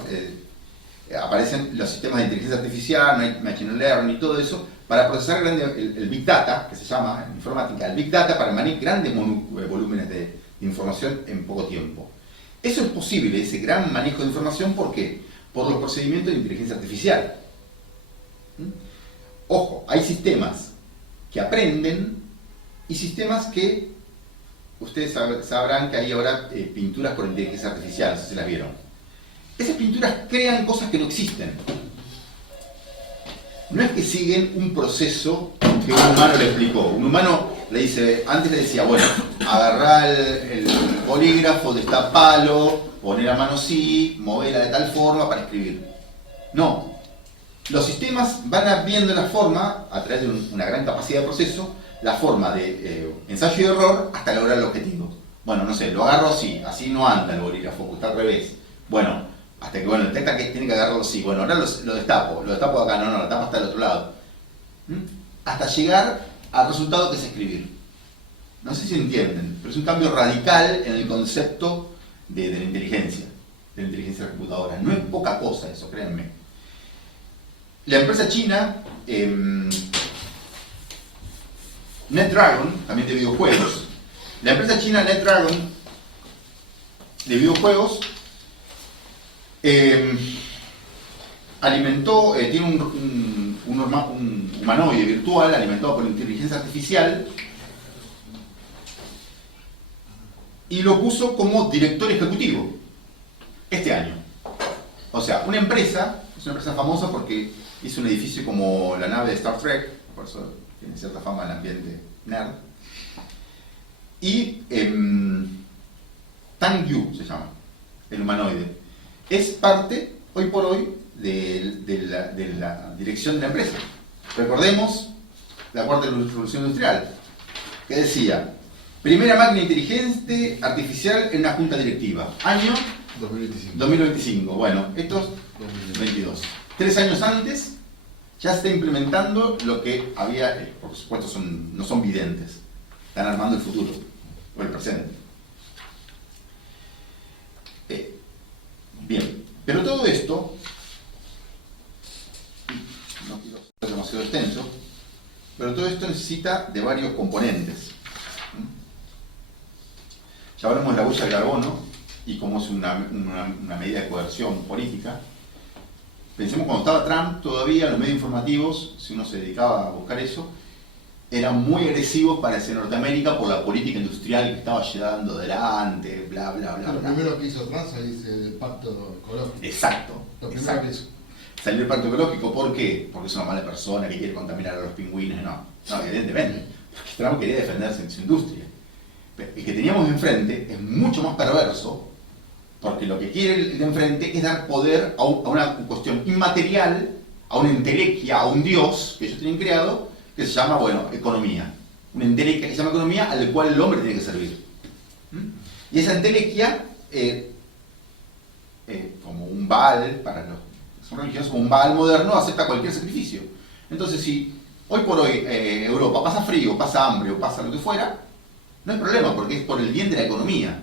Aparecen los sistemas de inteligencia artificial, machine learning y todo eso, para procesar el Big Data, que se llama en informática, el Big Data para manejar grandes volúmenes de información en poco tiempo. Eso es posible, ese gran manejo de información, ¿por qué? Por los procedimientos de inteligencia artificial. Ojo, hay sistemas que aprenden y sistemas que, ustedes sabrán que hay ahora pinturas por inteligencia artificial, no sé si las vieron. Esas pinturas crean cosas que no existen. No es que siguen un proceso que un humano le explicó. Un humano antes le decía, bueno, agarrá el bolígrafo, destapalo, poner a mano así, moverla de tal forma para escribir. No. Los sistemas van viendo la forma, a través de una gran capacidad de proceso, la forma de ensayo y error hasta lograr el objetivo. Bueno, no sé, lo agarro así no anda el bolígrafo, porque está al revés. Bueno, hasta que detecta que tiene que agarrarlo así. Bueno, ahora lo destapo de acá, no, lo destapo hasta el otro lado. Hasta llegar al resultado que es escribir. No sé si entienden, pero es un cambio radical en el concepto de la inteligencia de la computadora. No es poca cosa eso, créanme. La empresa china, NetDragon, también de videojuegos, la empresa china NetDragon de videojuegos alimentó, tiene un humanoide virtual alimentado por inteligencia artificial y lo puso como director ejecutivo este año. O sea, es una empresa famosa porque hizo un edificio como la nave de Star Trek, por eso tiene cierta fama en el ambiente nerd. Y Tang Yu se llama, el humanoide. Es parte, hoy por hoy, de la dirección de la empresa. Recordemos la cuarta revolución industrial, que decía, primera máquina inteligente artificial en una junta directiva. Año 2025. Bueno, esto es 2022. 3 años antes ya está implementando lo que había, por supuesto no son videntes, están armando el futuro, o el presente. Bien, pero todo esto, no quiero ser demasiado extenso, pero todo esto necesita de varios componentes. Ya hablamos de la huella de carbono y cómo es una medida de coerción política. Pensemos cuando estaba Trump, todavía los medios informativos, si uno se dedicaba a buscar eso, eran muy agresivos para hacia Norteamérica por la política industrial que estaba llevando adelante, bla. Lo primero que hizo Trump salirse del pacto ecológico. Exacto. Lo primero que hizo. salió el pacto ecológico. ¿Por qué? Porque es una mala persona que quiere contaminar a los pingüinos. No, evidentemente. Porque Trump quería defenderse en su industria. El que teníamos enfrente es mucho más perverso, porque lo que quiere el de enfrente es dar poder a una cuestión inmaterial, a una entelequia, a un dios que ellos tienen creado, que se llama, bueno, economía. Una entelequia que se llama economía, al cual el hombre tiene que servir. Y esa entelequia, como un Baal, para los que son religiosos, como un Baal moderno, acepta cualquier sacrificio. Entonces, si hoy por hoy Europa pasa frío, pasa hambre o pasa lo que fuera, no hay problema, porque es por el bien de la economía.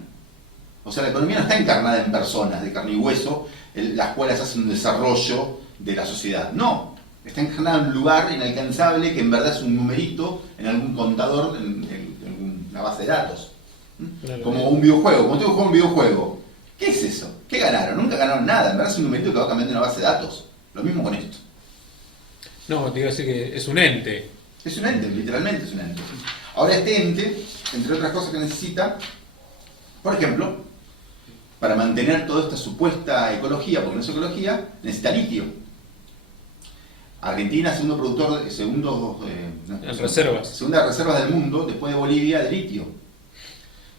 O sea, la economía no está encarnada en personas de carne y hueso, las cuales hacen un desarrollo de la sociedad. No, está encarnada en un lugar inalcanzable que en verdad es un numerito en algún contador, en una base de datos. Como un videojuego. Como tengo que jugar un videojuego, ¿qué es eso? ¿Qué ganaron? Nunca ganaron nada. En verdad es un numerito que va cambiando en una base de datos. Lo mismo con esto. No, te iba a decir que es un ente. Es un ente, literalmente es un ente. Ahora este ente, entre otras cosas que necesita, por ejemplo, para mantener toda esta supuesta ecología, porque no es ecología, necesita litio. Argentina, segunda reservas del mundo, después de Bolivia, de litio.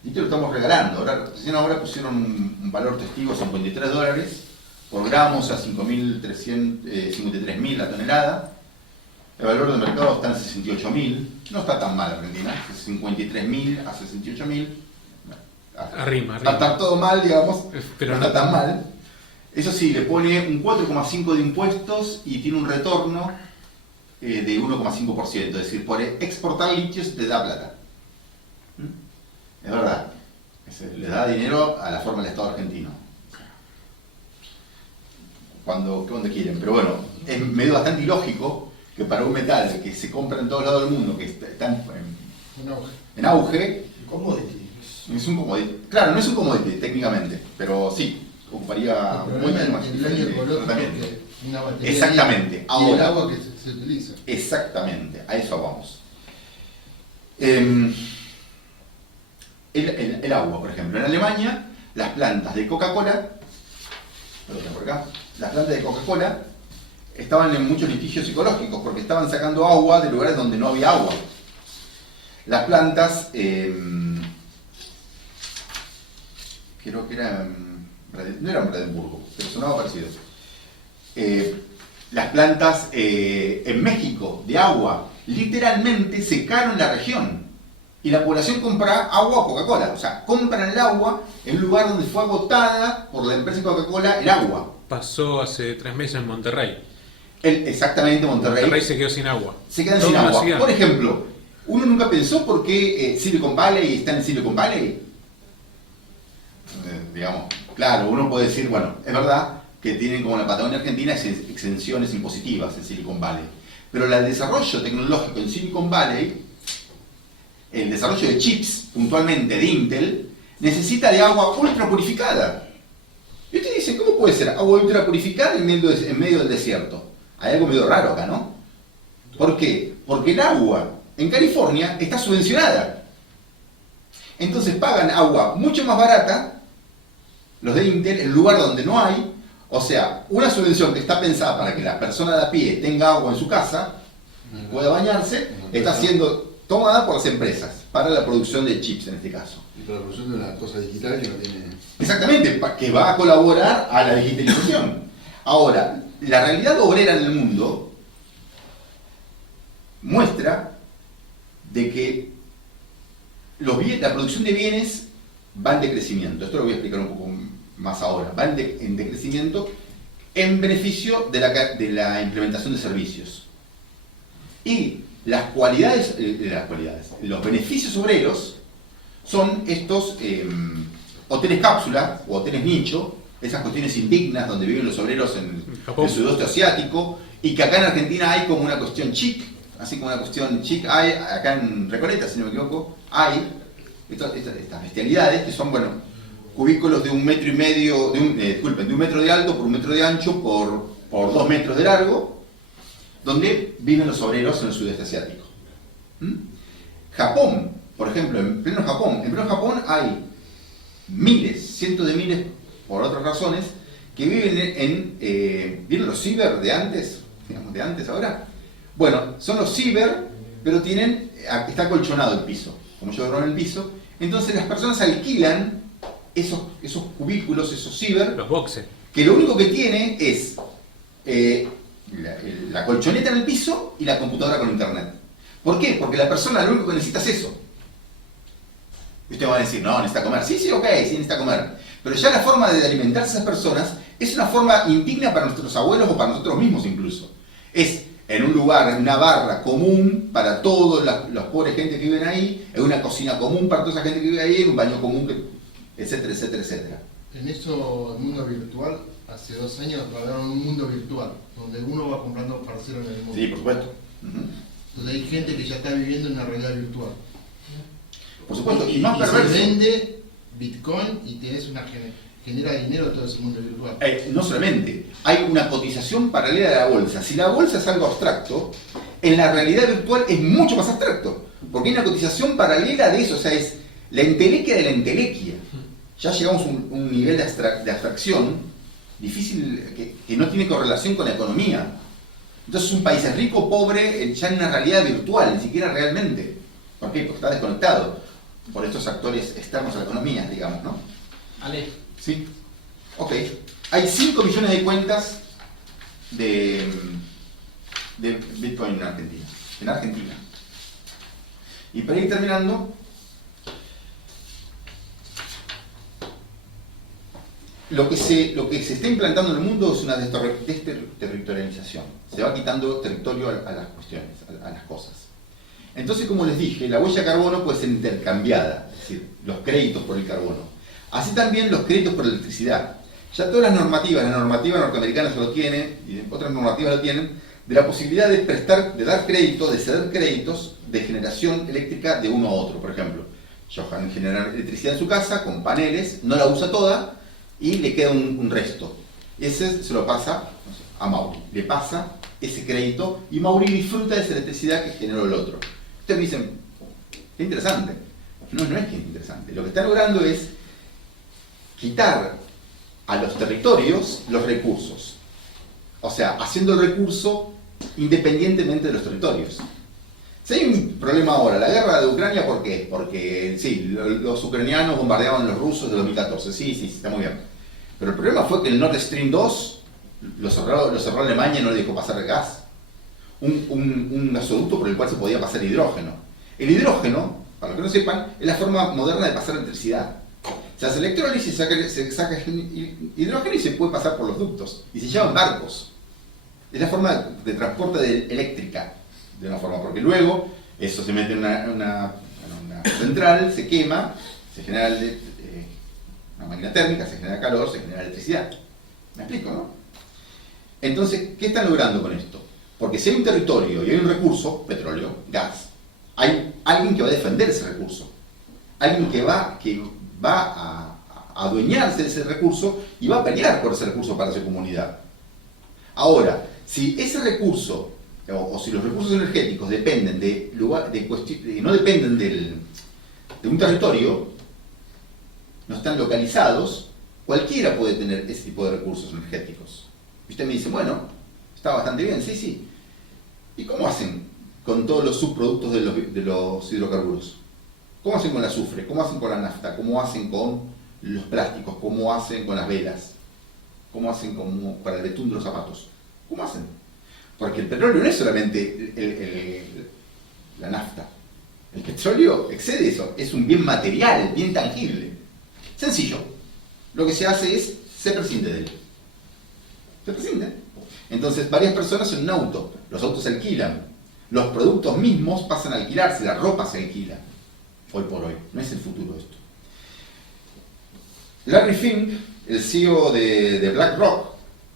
Litio lo estamos regalando. Ahora pusieron un valor testigo, $53 por gramo, o sea, 53.000 la tonelada. El valor del mercado está en 68.000. No está tan mal Argentina, 53.000 a 68.000. Arrima. Está todo mal, digamos, Pero no está tan mal. Eso sí, le pone un 4,5 de impuestos y tiene un retorno de 1,5%. Es decir, por exportar litio se te da plata. Es verdad. Le da dinero a la forma del Estado argentino. Cuando quieren. Pero bueno, es medio bastante ilógico que para un metal que se compra en todos lados del mundo, que está en auge, Commodity. es un commodity. Claro, no es un commodity técnicamente, pero sí, ocuparía El muy problema más es el daño ecológico tratamiento. que una batería Exactamente. y el Ahora, agua que se utiliza. exactamente, a eso vamos. El agua, por ejemplo. En Alemania, las plantas de Coca-Cola, por acá, las plantas de Coca-Cola estaban en muchos litigios ecológicos porque estaban sacando agua de lugares donde no había agua. Las plantas, creo que eran, no eran Brandenburgo, pero sonaba parecido. Las plantas en México de agua literalmente secaron la región. Y la población compra agua o Coca-Cola. O sea, compran el agua en un lugar donde fue agotada por la empresa Coca-Cola el agua. Pasó hace 3 meses en Monterrey. Exactamente, Monterrey se quedó sin agua. Se quedan Toda sin una agua. ciudad. Por ejemplo, uno nunca pensó por qué Silicon Valley está en Silicon Valley. Digamos, claro, uno puede decir, bueno, es verdad que tienen como la Patagonia Argentina exenciones impositivas en Silicon Valley. Pero el desarrollo tecnológico en Silicon Valley, el desarrollo de chips, puntualmente de Intel, necesita de agua ultra purificada. Y usted dice, ¿cómo puede ser agua ultra purificada en medio del desierto? Hay algo medio raro acá, ¿no? ¿Por qué? Porque el agua en California está subvencionada. Entonces pagan agua mucho más barata, los de Intel, en el lugar donde no hay. O sea, una subvención que está pensada para que la persona de a pie tenga agua en su casa, pueda bañarse, está siendo tomada por las empresas para la producción de chips en este caso. Y para la producción de una cosa digital que no tiene... Exactamente, que va a colaborar a la digitalización. Ahora, la realidad obrera en el mundo muestra de que la producción de bienes va en decrecimiento. Esto lo voy a explicar un poco más ahora. Va en decrecimiento en beneficio de la implementación de servicios. Y los beneficios obreros son estos hoteles cápsula o hoteles nicho, esas cuestiones indignas donde viven los obreros en el sudeste asiático, y que acá en Argentina hay como una cuestión chic, así como una cuestión chic, hay acá en Recoleta, si no me equivoco, hay estas bestialidades que son, bueno, cubículos de 1,5 metros, de 1 metro de alto por 1 metro de ancho por 2 metros de largo, donde viven los obreros en el sudeste asiático. Japón, por ejemplo, en pleno Japón hay miles, cientos de miles, por otras razones, que viven ¿vieron los ciber de antes? Digamos, de antes ahora. Bueno, son los ciber, pero está acolchonado el piso, como yo duermo en el piso. Entonces las personas alquilan esos cubículos, esos ciber, Los boxes. que lo único que tiene es la colchoneta en el piso y la computadora con internet. ¿Por qué? Porque la persona lo único que necesita es eso. Y ustedes van a decir, no, necesita comer. Sí, ok, sí necesita comer. Pero ya la forma de alimentarse a esas personas es una forma indigna para nuestros abuelos o para nosotros mismos incluso. Es en un lugar, en una barra común para todos los pobres gente que viven ahí, en una cocina común para toda esa gente que vive ahí, en un baño común, etcétera, etcétera, etcétera. En eso, el mundo virtual, hace 2 años hablaron un mundo virtual, donde uno va comprando parcelas en el mundo. Sí, por supuesto. Donde hay gente que ya está viviendo en una realidad virtual. Por supuesto, y más se perverso. vende Bitcoin y genera dinero todo ese mundo virtual. No solamente, hay una cotización paralela de la bolsa. Si la bolsa es algo abstracto, en la realidad virtual es mucho más abstracto, porque hay una cotización paralela de eso, o sea, es la entelequia de la entelequia. Ya llegamos a un nivel de abstracción difícil, que no tiene correlación con la economía. Entonces un país es rico o pobre ya en una realidad virtual, ni siquiera realmente. ¿Por qué? Porque está desconectado por estos actores externos a la economía, digamos, ¿no? Ale, Sí. Ok. Hay 5 millones de cuentas de Bitcoin en Argentina. En Argentina. Y para ir terminando, lo que se está implantando en el mundo es una desterritorialización. Se va quitando territorio a las cuestiones, a las cosas. Entonces, como les dije, la huella de carbono puede ser intercambiada, es decir, los créditos por el carbono. Así también los créditos por electricidad. Ya todas las normativas, la normativa norteamericana se lo tiene, y otras normativas lo tienen, de la posibilidad de dar crédito, de ceder créditos de generación eléctrica de uno a otro. Por ejemplo, Johan genera electricidad en su casa con paneles, no la usa toda y le queda un resto. Ese se lo pasa a Mauri, le pasa ese crédito y Mauri disfruta de esa electricidad que generó el otro. Ustedes me dicen, qué interesante. No, no es que es interesante. Lo que está logrando es quitar a los territorios los recursos. O sea, haciendo el recurso independientemente de los territorios. Si hay un problema ahora, la guerra de Ucrania, ¿por qué? Porque sí, los ucranianos bombardeaban a los rusos de 2014, sí, está muy bien. Pero el problema fue que el Nord Stream 2 lo cerró Alemania y no le dejó pasar el gas. Un gasoducto por el cual se podía pasar hidrógeno. El hidrógeno, para los que no sepan, es la forma moderna de pasar electricidad. Se hace electrólisis, se saca hidrógeno y se puede pasar por los ductos. Y se llevan barcos. Es la forma de transporte eléctrica, de una forma, porque luego eso se mete en una central, se quema, se genera una máquina térmica, se genera calor, se genera electricidad. ¿Me explico, no? Entonces, ¿qué están logrando con esto? Porque si hay un territorio y hay un recurso, petróleo, gas, hay alguien que va a defender ese recurso. Alguien que va a adueñarse de ese recurso y va a pelear por ese recurso para su comunidad. Ahora, si ese recurso, o si los recursos energéticos dependen no dependen de un territorio, no están localizados, cualquiera puede tener ese tipo de recursos energéticos. Y usted me dice, bueno, está bastante bien, sí. ¿Y cómo hacen con todos los subproductos de los hidrocarburos? ¿Cómo hacen con el azufre? ¿Cómo hacen con la nafta? ¿Cómo hacen con los plásticos? ¿Cómo hacen con las velas? ¿Cómo hacen para el betún de los zapatos? ¿Cómo hacen? Porque el petróleo no es solamente la nafta. El petróleo excede eso, es un bien material, bien tangible. Sencillo. Lo que se hace es, se prescinde de él. Se prescinde. Entonces, varias personas en un auto, los autos se alquilan, los productos mismos pasan a alquilarse, la ropa se alquila. Hoy por hoy, no es el futuro esto. Larry Fink, el CEO de BlackRock,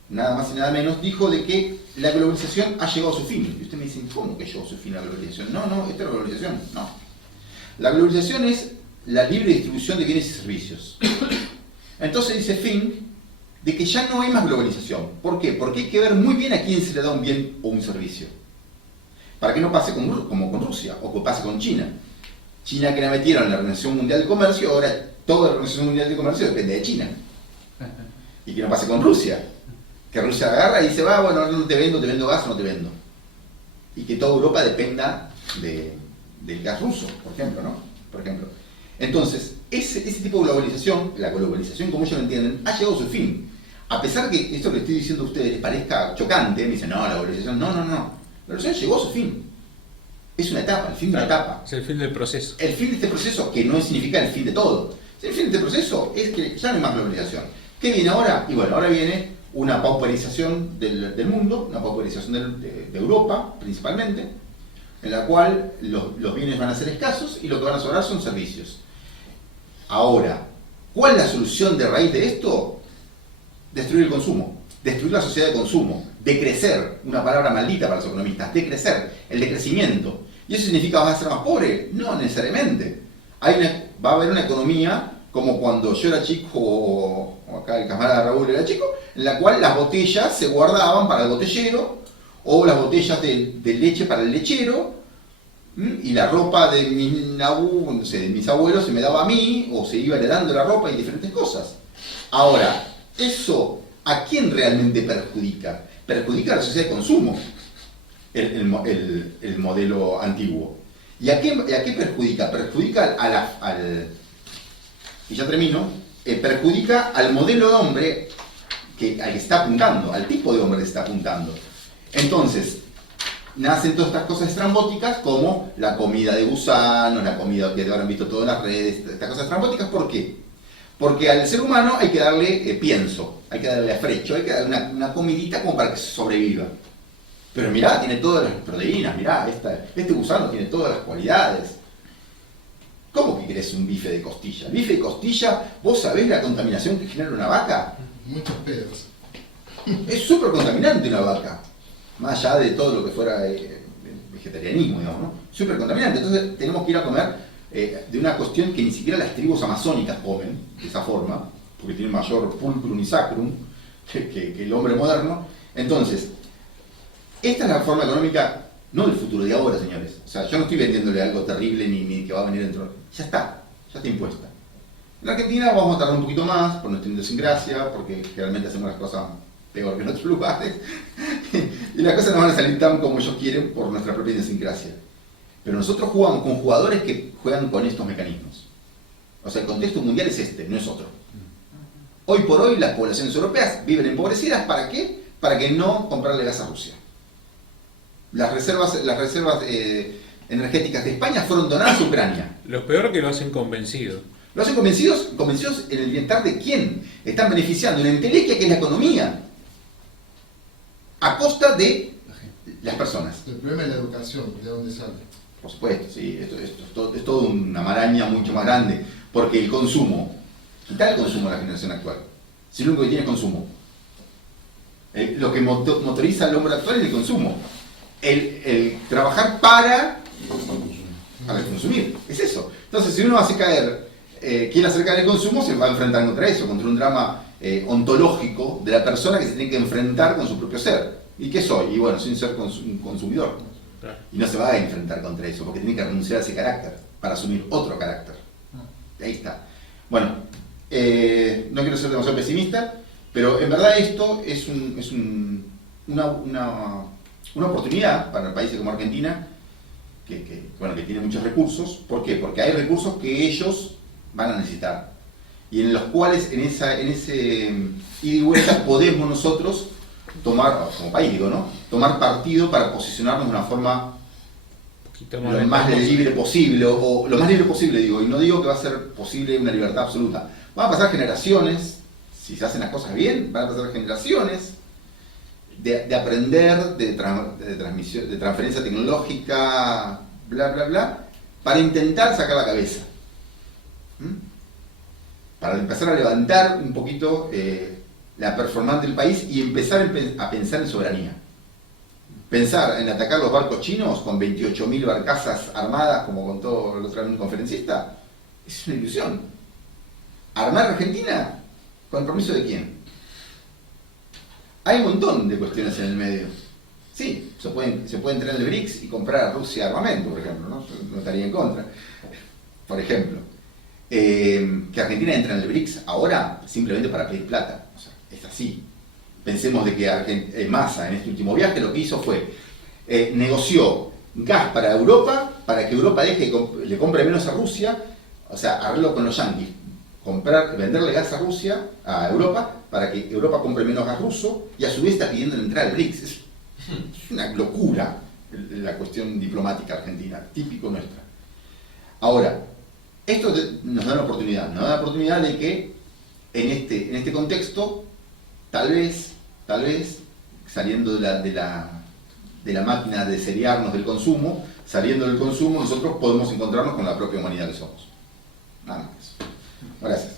nada más y nada menos, dijo de que la globalización ha llegado a su fin. Y usted me dice, ¿cómo que llegó a su fin la globalización? No, esta es la globalización, no. La globalización es la libre distribución de bienes y servicios. Entonces dice Fink de que ya no hay más globalización. ¿Por qué? Porque hay que ver muy bien a quién se le da un bien o un servicio. Para que no pase como con Rusia o que pase con China. China, que la metieron en la Organización Mundial de Comercio, ahora toda la Organización Mundial de Comercio depende de China. Y que no pase con Rusia. Que Rusia agarra y dice, va, bueno, no te vendo gas o no te vendo. Y que toda Europa dependa del gas ruso, por ejemplo, ¿no? Por ejemplo. Entonces, ese tipo de globalización, la globalización como ellos lo entienden, ha llegado a su fin. A pesar que esto que estoy diciendo a ustedes les parezca chocante, me dicen, no, la globalización, no. La globalización llegó a su fin. Es una etapa, el fin de una etapa. Es el fin del proceso. El fin de este proceso, que no significa el fin de todo. El fin de este proceso es que ya no hay más globalización. ¿Qué viene ahora? Y bueno, ahora viene una pauperización del mundo, una pauperización de Europa, principalmente, en la cual los bienes van a ser escasos y lo que van a sobrar son servicios. Ahora, ¿cuál es la solución de raíz de esto? Destruir el consumo, destruir la sociedad de consumo, decrecer, una palabra maldita para los economistas, decrecer, el decrecimiento. ¿Y eso significa vas a ser más pobre? No necesariamente. Va a haber una economía como cuando yo era chico, o acá el camarada Raúl era chico, en la cual las botellas se guardaban para el botellero, o las botellas de leche para el lechero, y la ropa de mis abuelos se me daba a mí, o se iba heredando la ropa y diferentes cosas. Ahora, ¿eso a quién realmente perjudica? Perjudica a la sociedad de consumo, el modelo antiguo. ¿Y a qué perjudica? Perjudica y ya termino, perjudica al modelo de hombre al que está apuntando, al tipo de hombre que está apuntando. Entonces, nacen todas estas cosas estrambóticas como la comida de gusanos, la comida que habrán visto todas las redes, estas cosas estrambóticas. ¿Por qué? Porque al ser humano hay que darle pienso, hay que darle afrecho, hay que darle una comidita como para que sobreviva. Pero mirá, tiene todas las proteínas, mirá, este gusano tiene todas las cualidades. ¿Cómo que querés un bife de costilla? El bife de costilla, ¿vos sabés la contaminación que genera una vaca? Muchos pedos. Es súper contaminante una vaca. Más allá de todo lo que fuera vegetarianismo, digamos, ¿no? Súper contaminante. Entonces tenemos que ir a comer de una cuestión que ni siquiera las tribus amazónicas comen de esa forma, porque tienen mayor pulcrum y sacrum que el hombre moderno. Entonces, esta es la forma económica, no del futuro, de ahora, señores. O sea, yo no estoy vendiéndole algo terrible ni que va a venir dentro. Ya está impuesta. En la Argentina vamos a tardar un poquito más por nuestra idiosincrasia, porque generalmente hacemos las cosas peor que en otros lugares, y las cosas no van a salir tan como ellos quieren por nuestra propia idiosincrasia. Pero nosotros jugamos con jugadores que juegan con estos mecanismos. O sea, el contexto mundial es este, no es otro. Hoy por hoy las poblaciones europeas viven empobrecidas, ¿para qué? Para que no comprarle gas a Rusia. Las reservas energéticas de España fueron donadas a Ucrania. Lo peor que lo hacen convencido. ¿Lo hacen convencidos en el bienestar de quién? Están beneficiando una entelequia que es la economía, a costa de las personas. El problema es la educación, ¿de dónde sale? Por supuesto, sí, esto es todo una maraña mucho más grande, porque el consumo, quita el consumo de la generación actual, si lo único que tiene es consumo. Lo que motoriza al hombre actual es el consumo. El trabajar para consumir, es eso. Entonces, si uno hace caer, quiere hacer caer el consumo, se va a enfrentar contra eso, contra un drama ontológico de la persona que se tiene que enfrentar con su propio ser. ¿Y qué soy? Y bueno, soy un ser un consumidor. Claro. Y no se va a enfrentar contra eso, porque tiene que renunciar a ese carácter para asumir otro carácter. Ahí está. Bueno, no quiero ser demasiado pesimista, pero en verdad esto es una oportunidad para países como Argentina, que tiene muchos recursos. ¿Por qué? Porque hay recursos que ellos van a necesitar y en los cuales en ese ida y vuelta podemos nosotros tomar, como país digo, ¿no? Tomar partido para posicionarnos de una forma lo más libre posible, o lo más libre posible digo, y no digo que va a ser posible una libertad absoluta. Van a pasar generaciones, si se hacen las cosas bien, van a pasar generaciones de aprender, de transmisión, de transferencia tecnológica, bla bla bla, para intentar sacar la cabeza. Para empezar a levantar un poquito la performance del país y empezar a pensar en soberanía. Pensar en atacar los barcos chinos con 28.000 barcazas armadas, como contó el otro día un conferencista, es una ilusión. ¿Armar Argentina? ¿Con el permiso de quién? Hay un montón de cuestiones en el medio. Sí, se puede entrar en el BRICS y comprar a Rusia armamento, por ejemplo, ¿no? No estaría en contra. Por ejemplo, que Argentina entre en el BRICS ahora simplemente para pedir plata. O sea, es así. Pensemos de que Massa en este último viaje lo que hizo fue negoció gas para Europa, para que Europa le compre menos a Rusia, o sea, arreglo con los yanquis, venderle gas a Rusia, a Europa, para que Europa compre menos gas ruso, y a su vez está pidiendo la entrada al BRICS. Es una locura la cuestión diplomática argentina, típico nuestra. Ahora, esto nos da la oportunidad de que en este contexto, tal vez, saliendo de la máquina de seriarnos del consumo, saliendo del consumo, nosotros podemos encontrarnos con la propia humanidad que somos. Nada más. Gracias.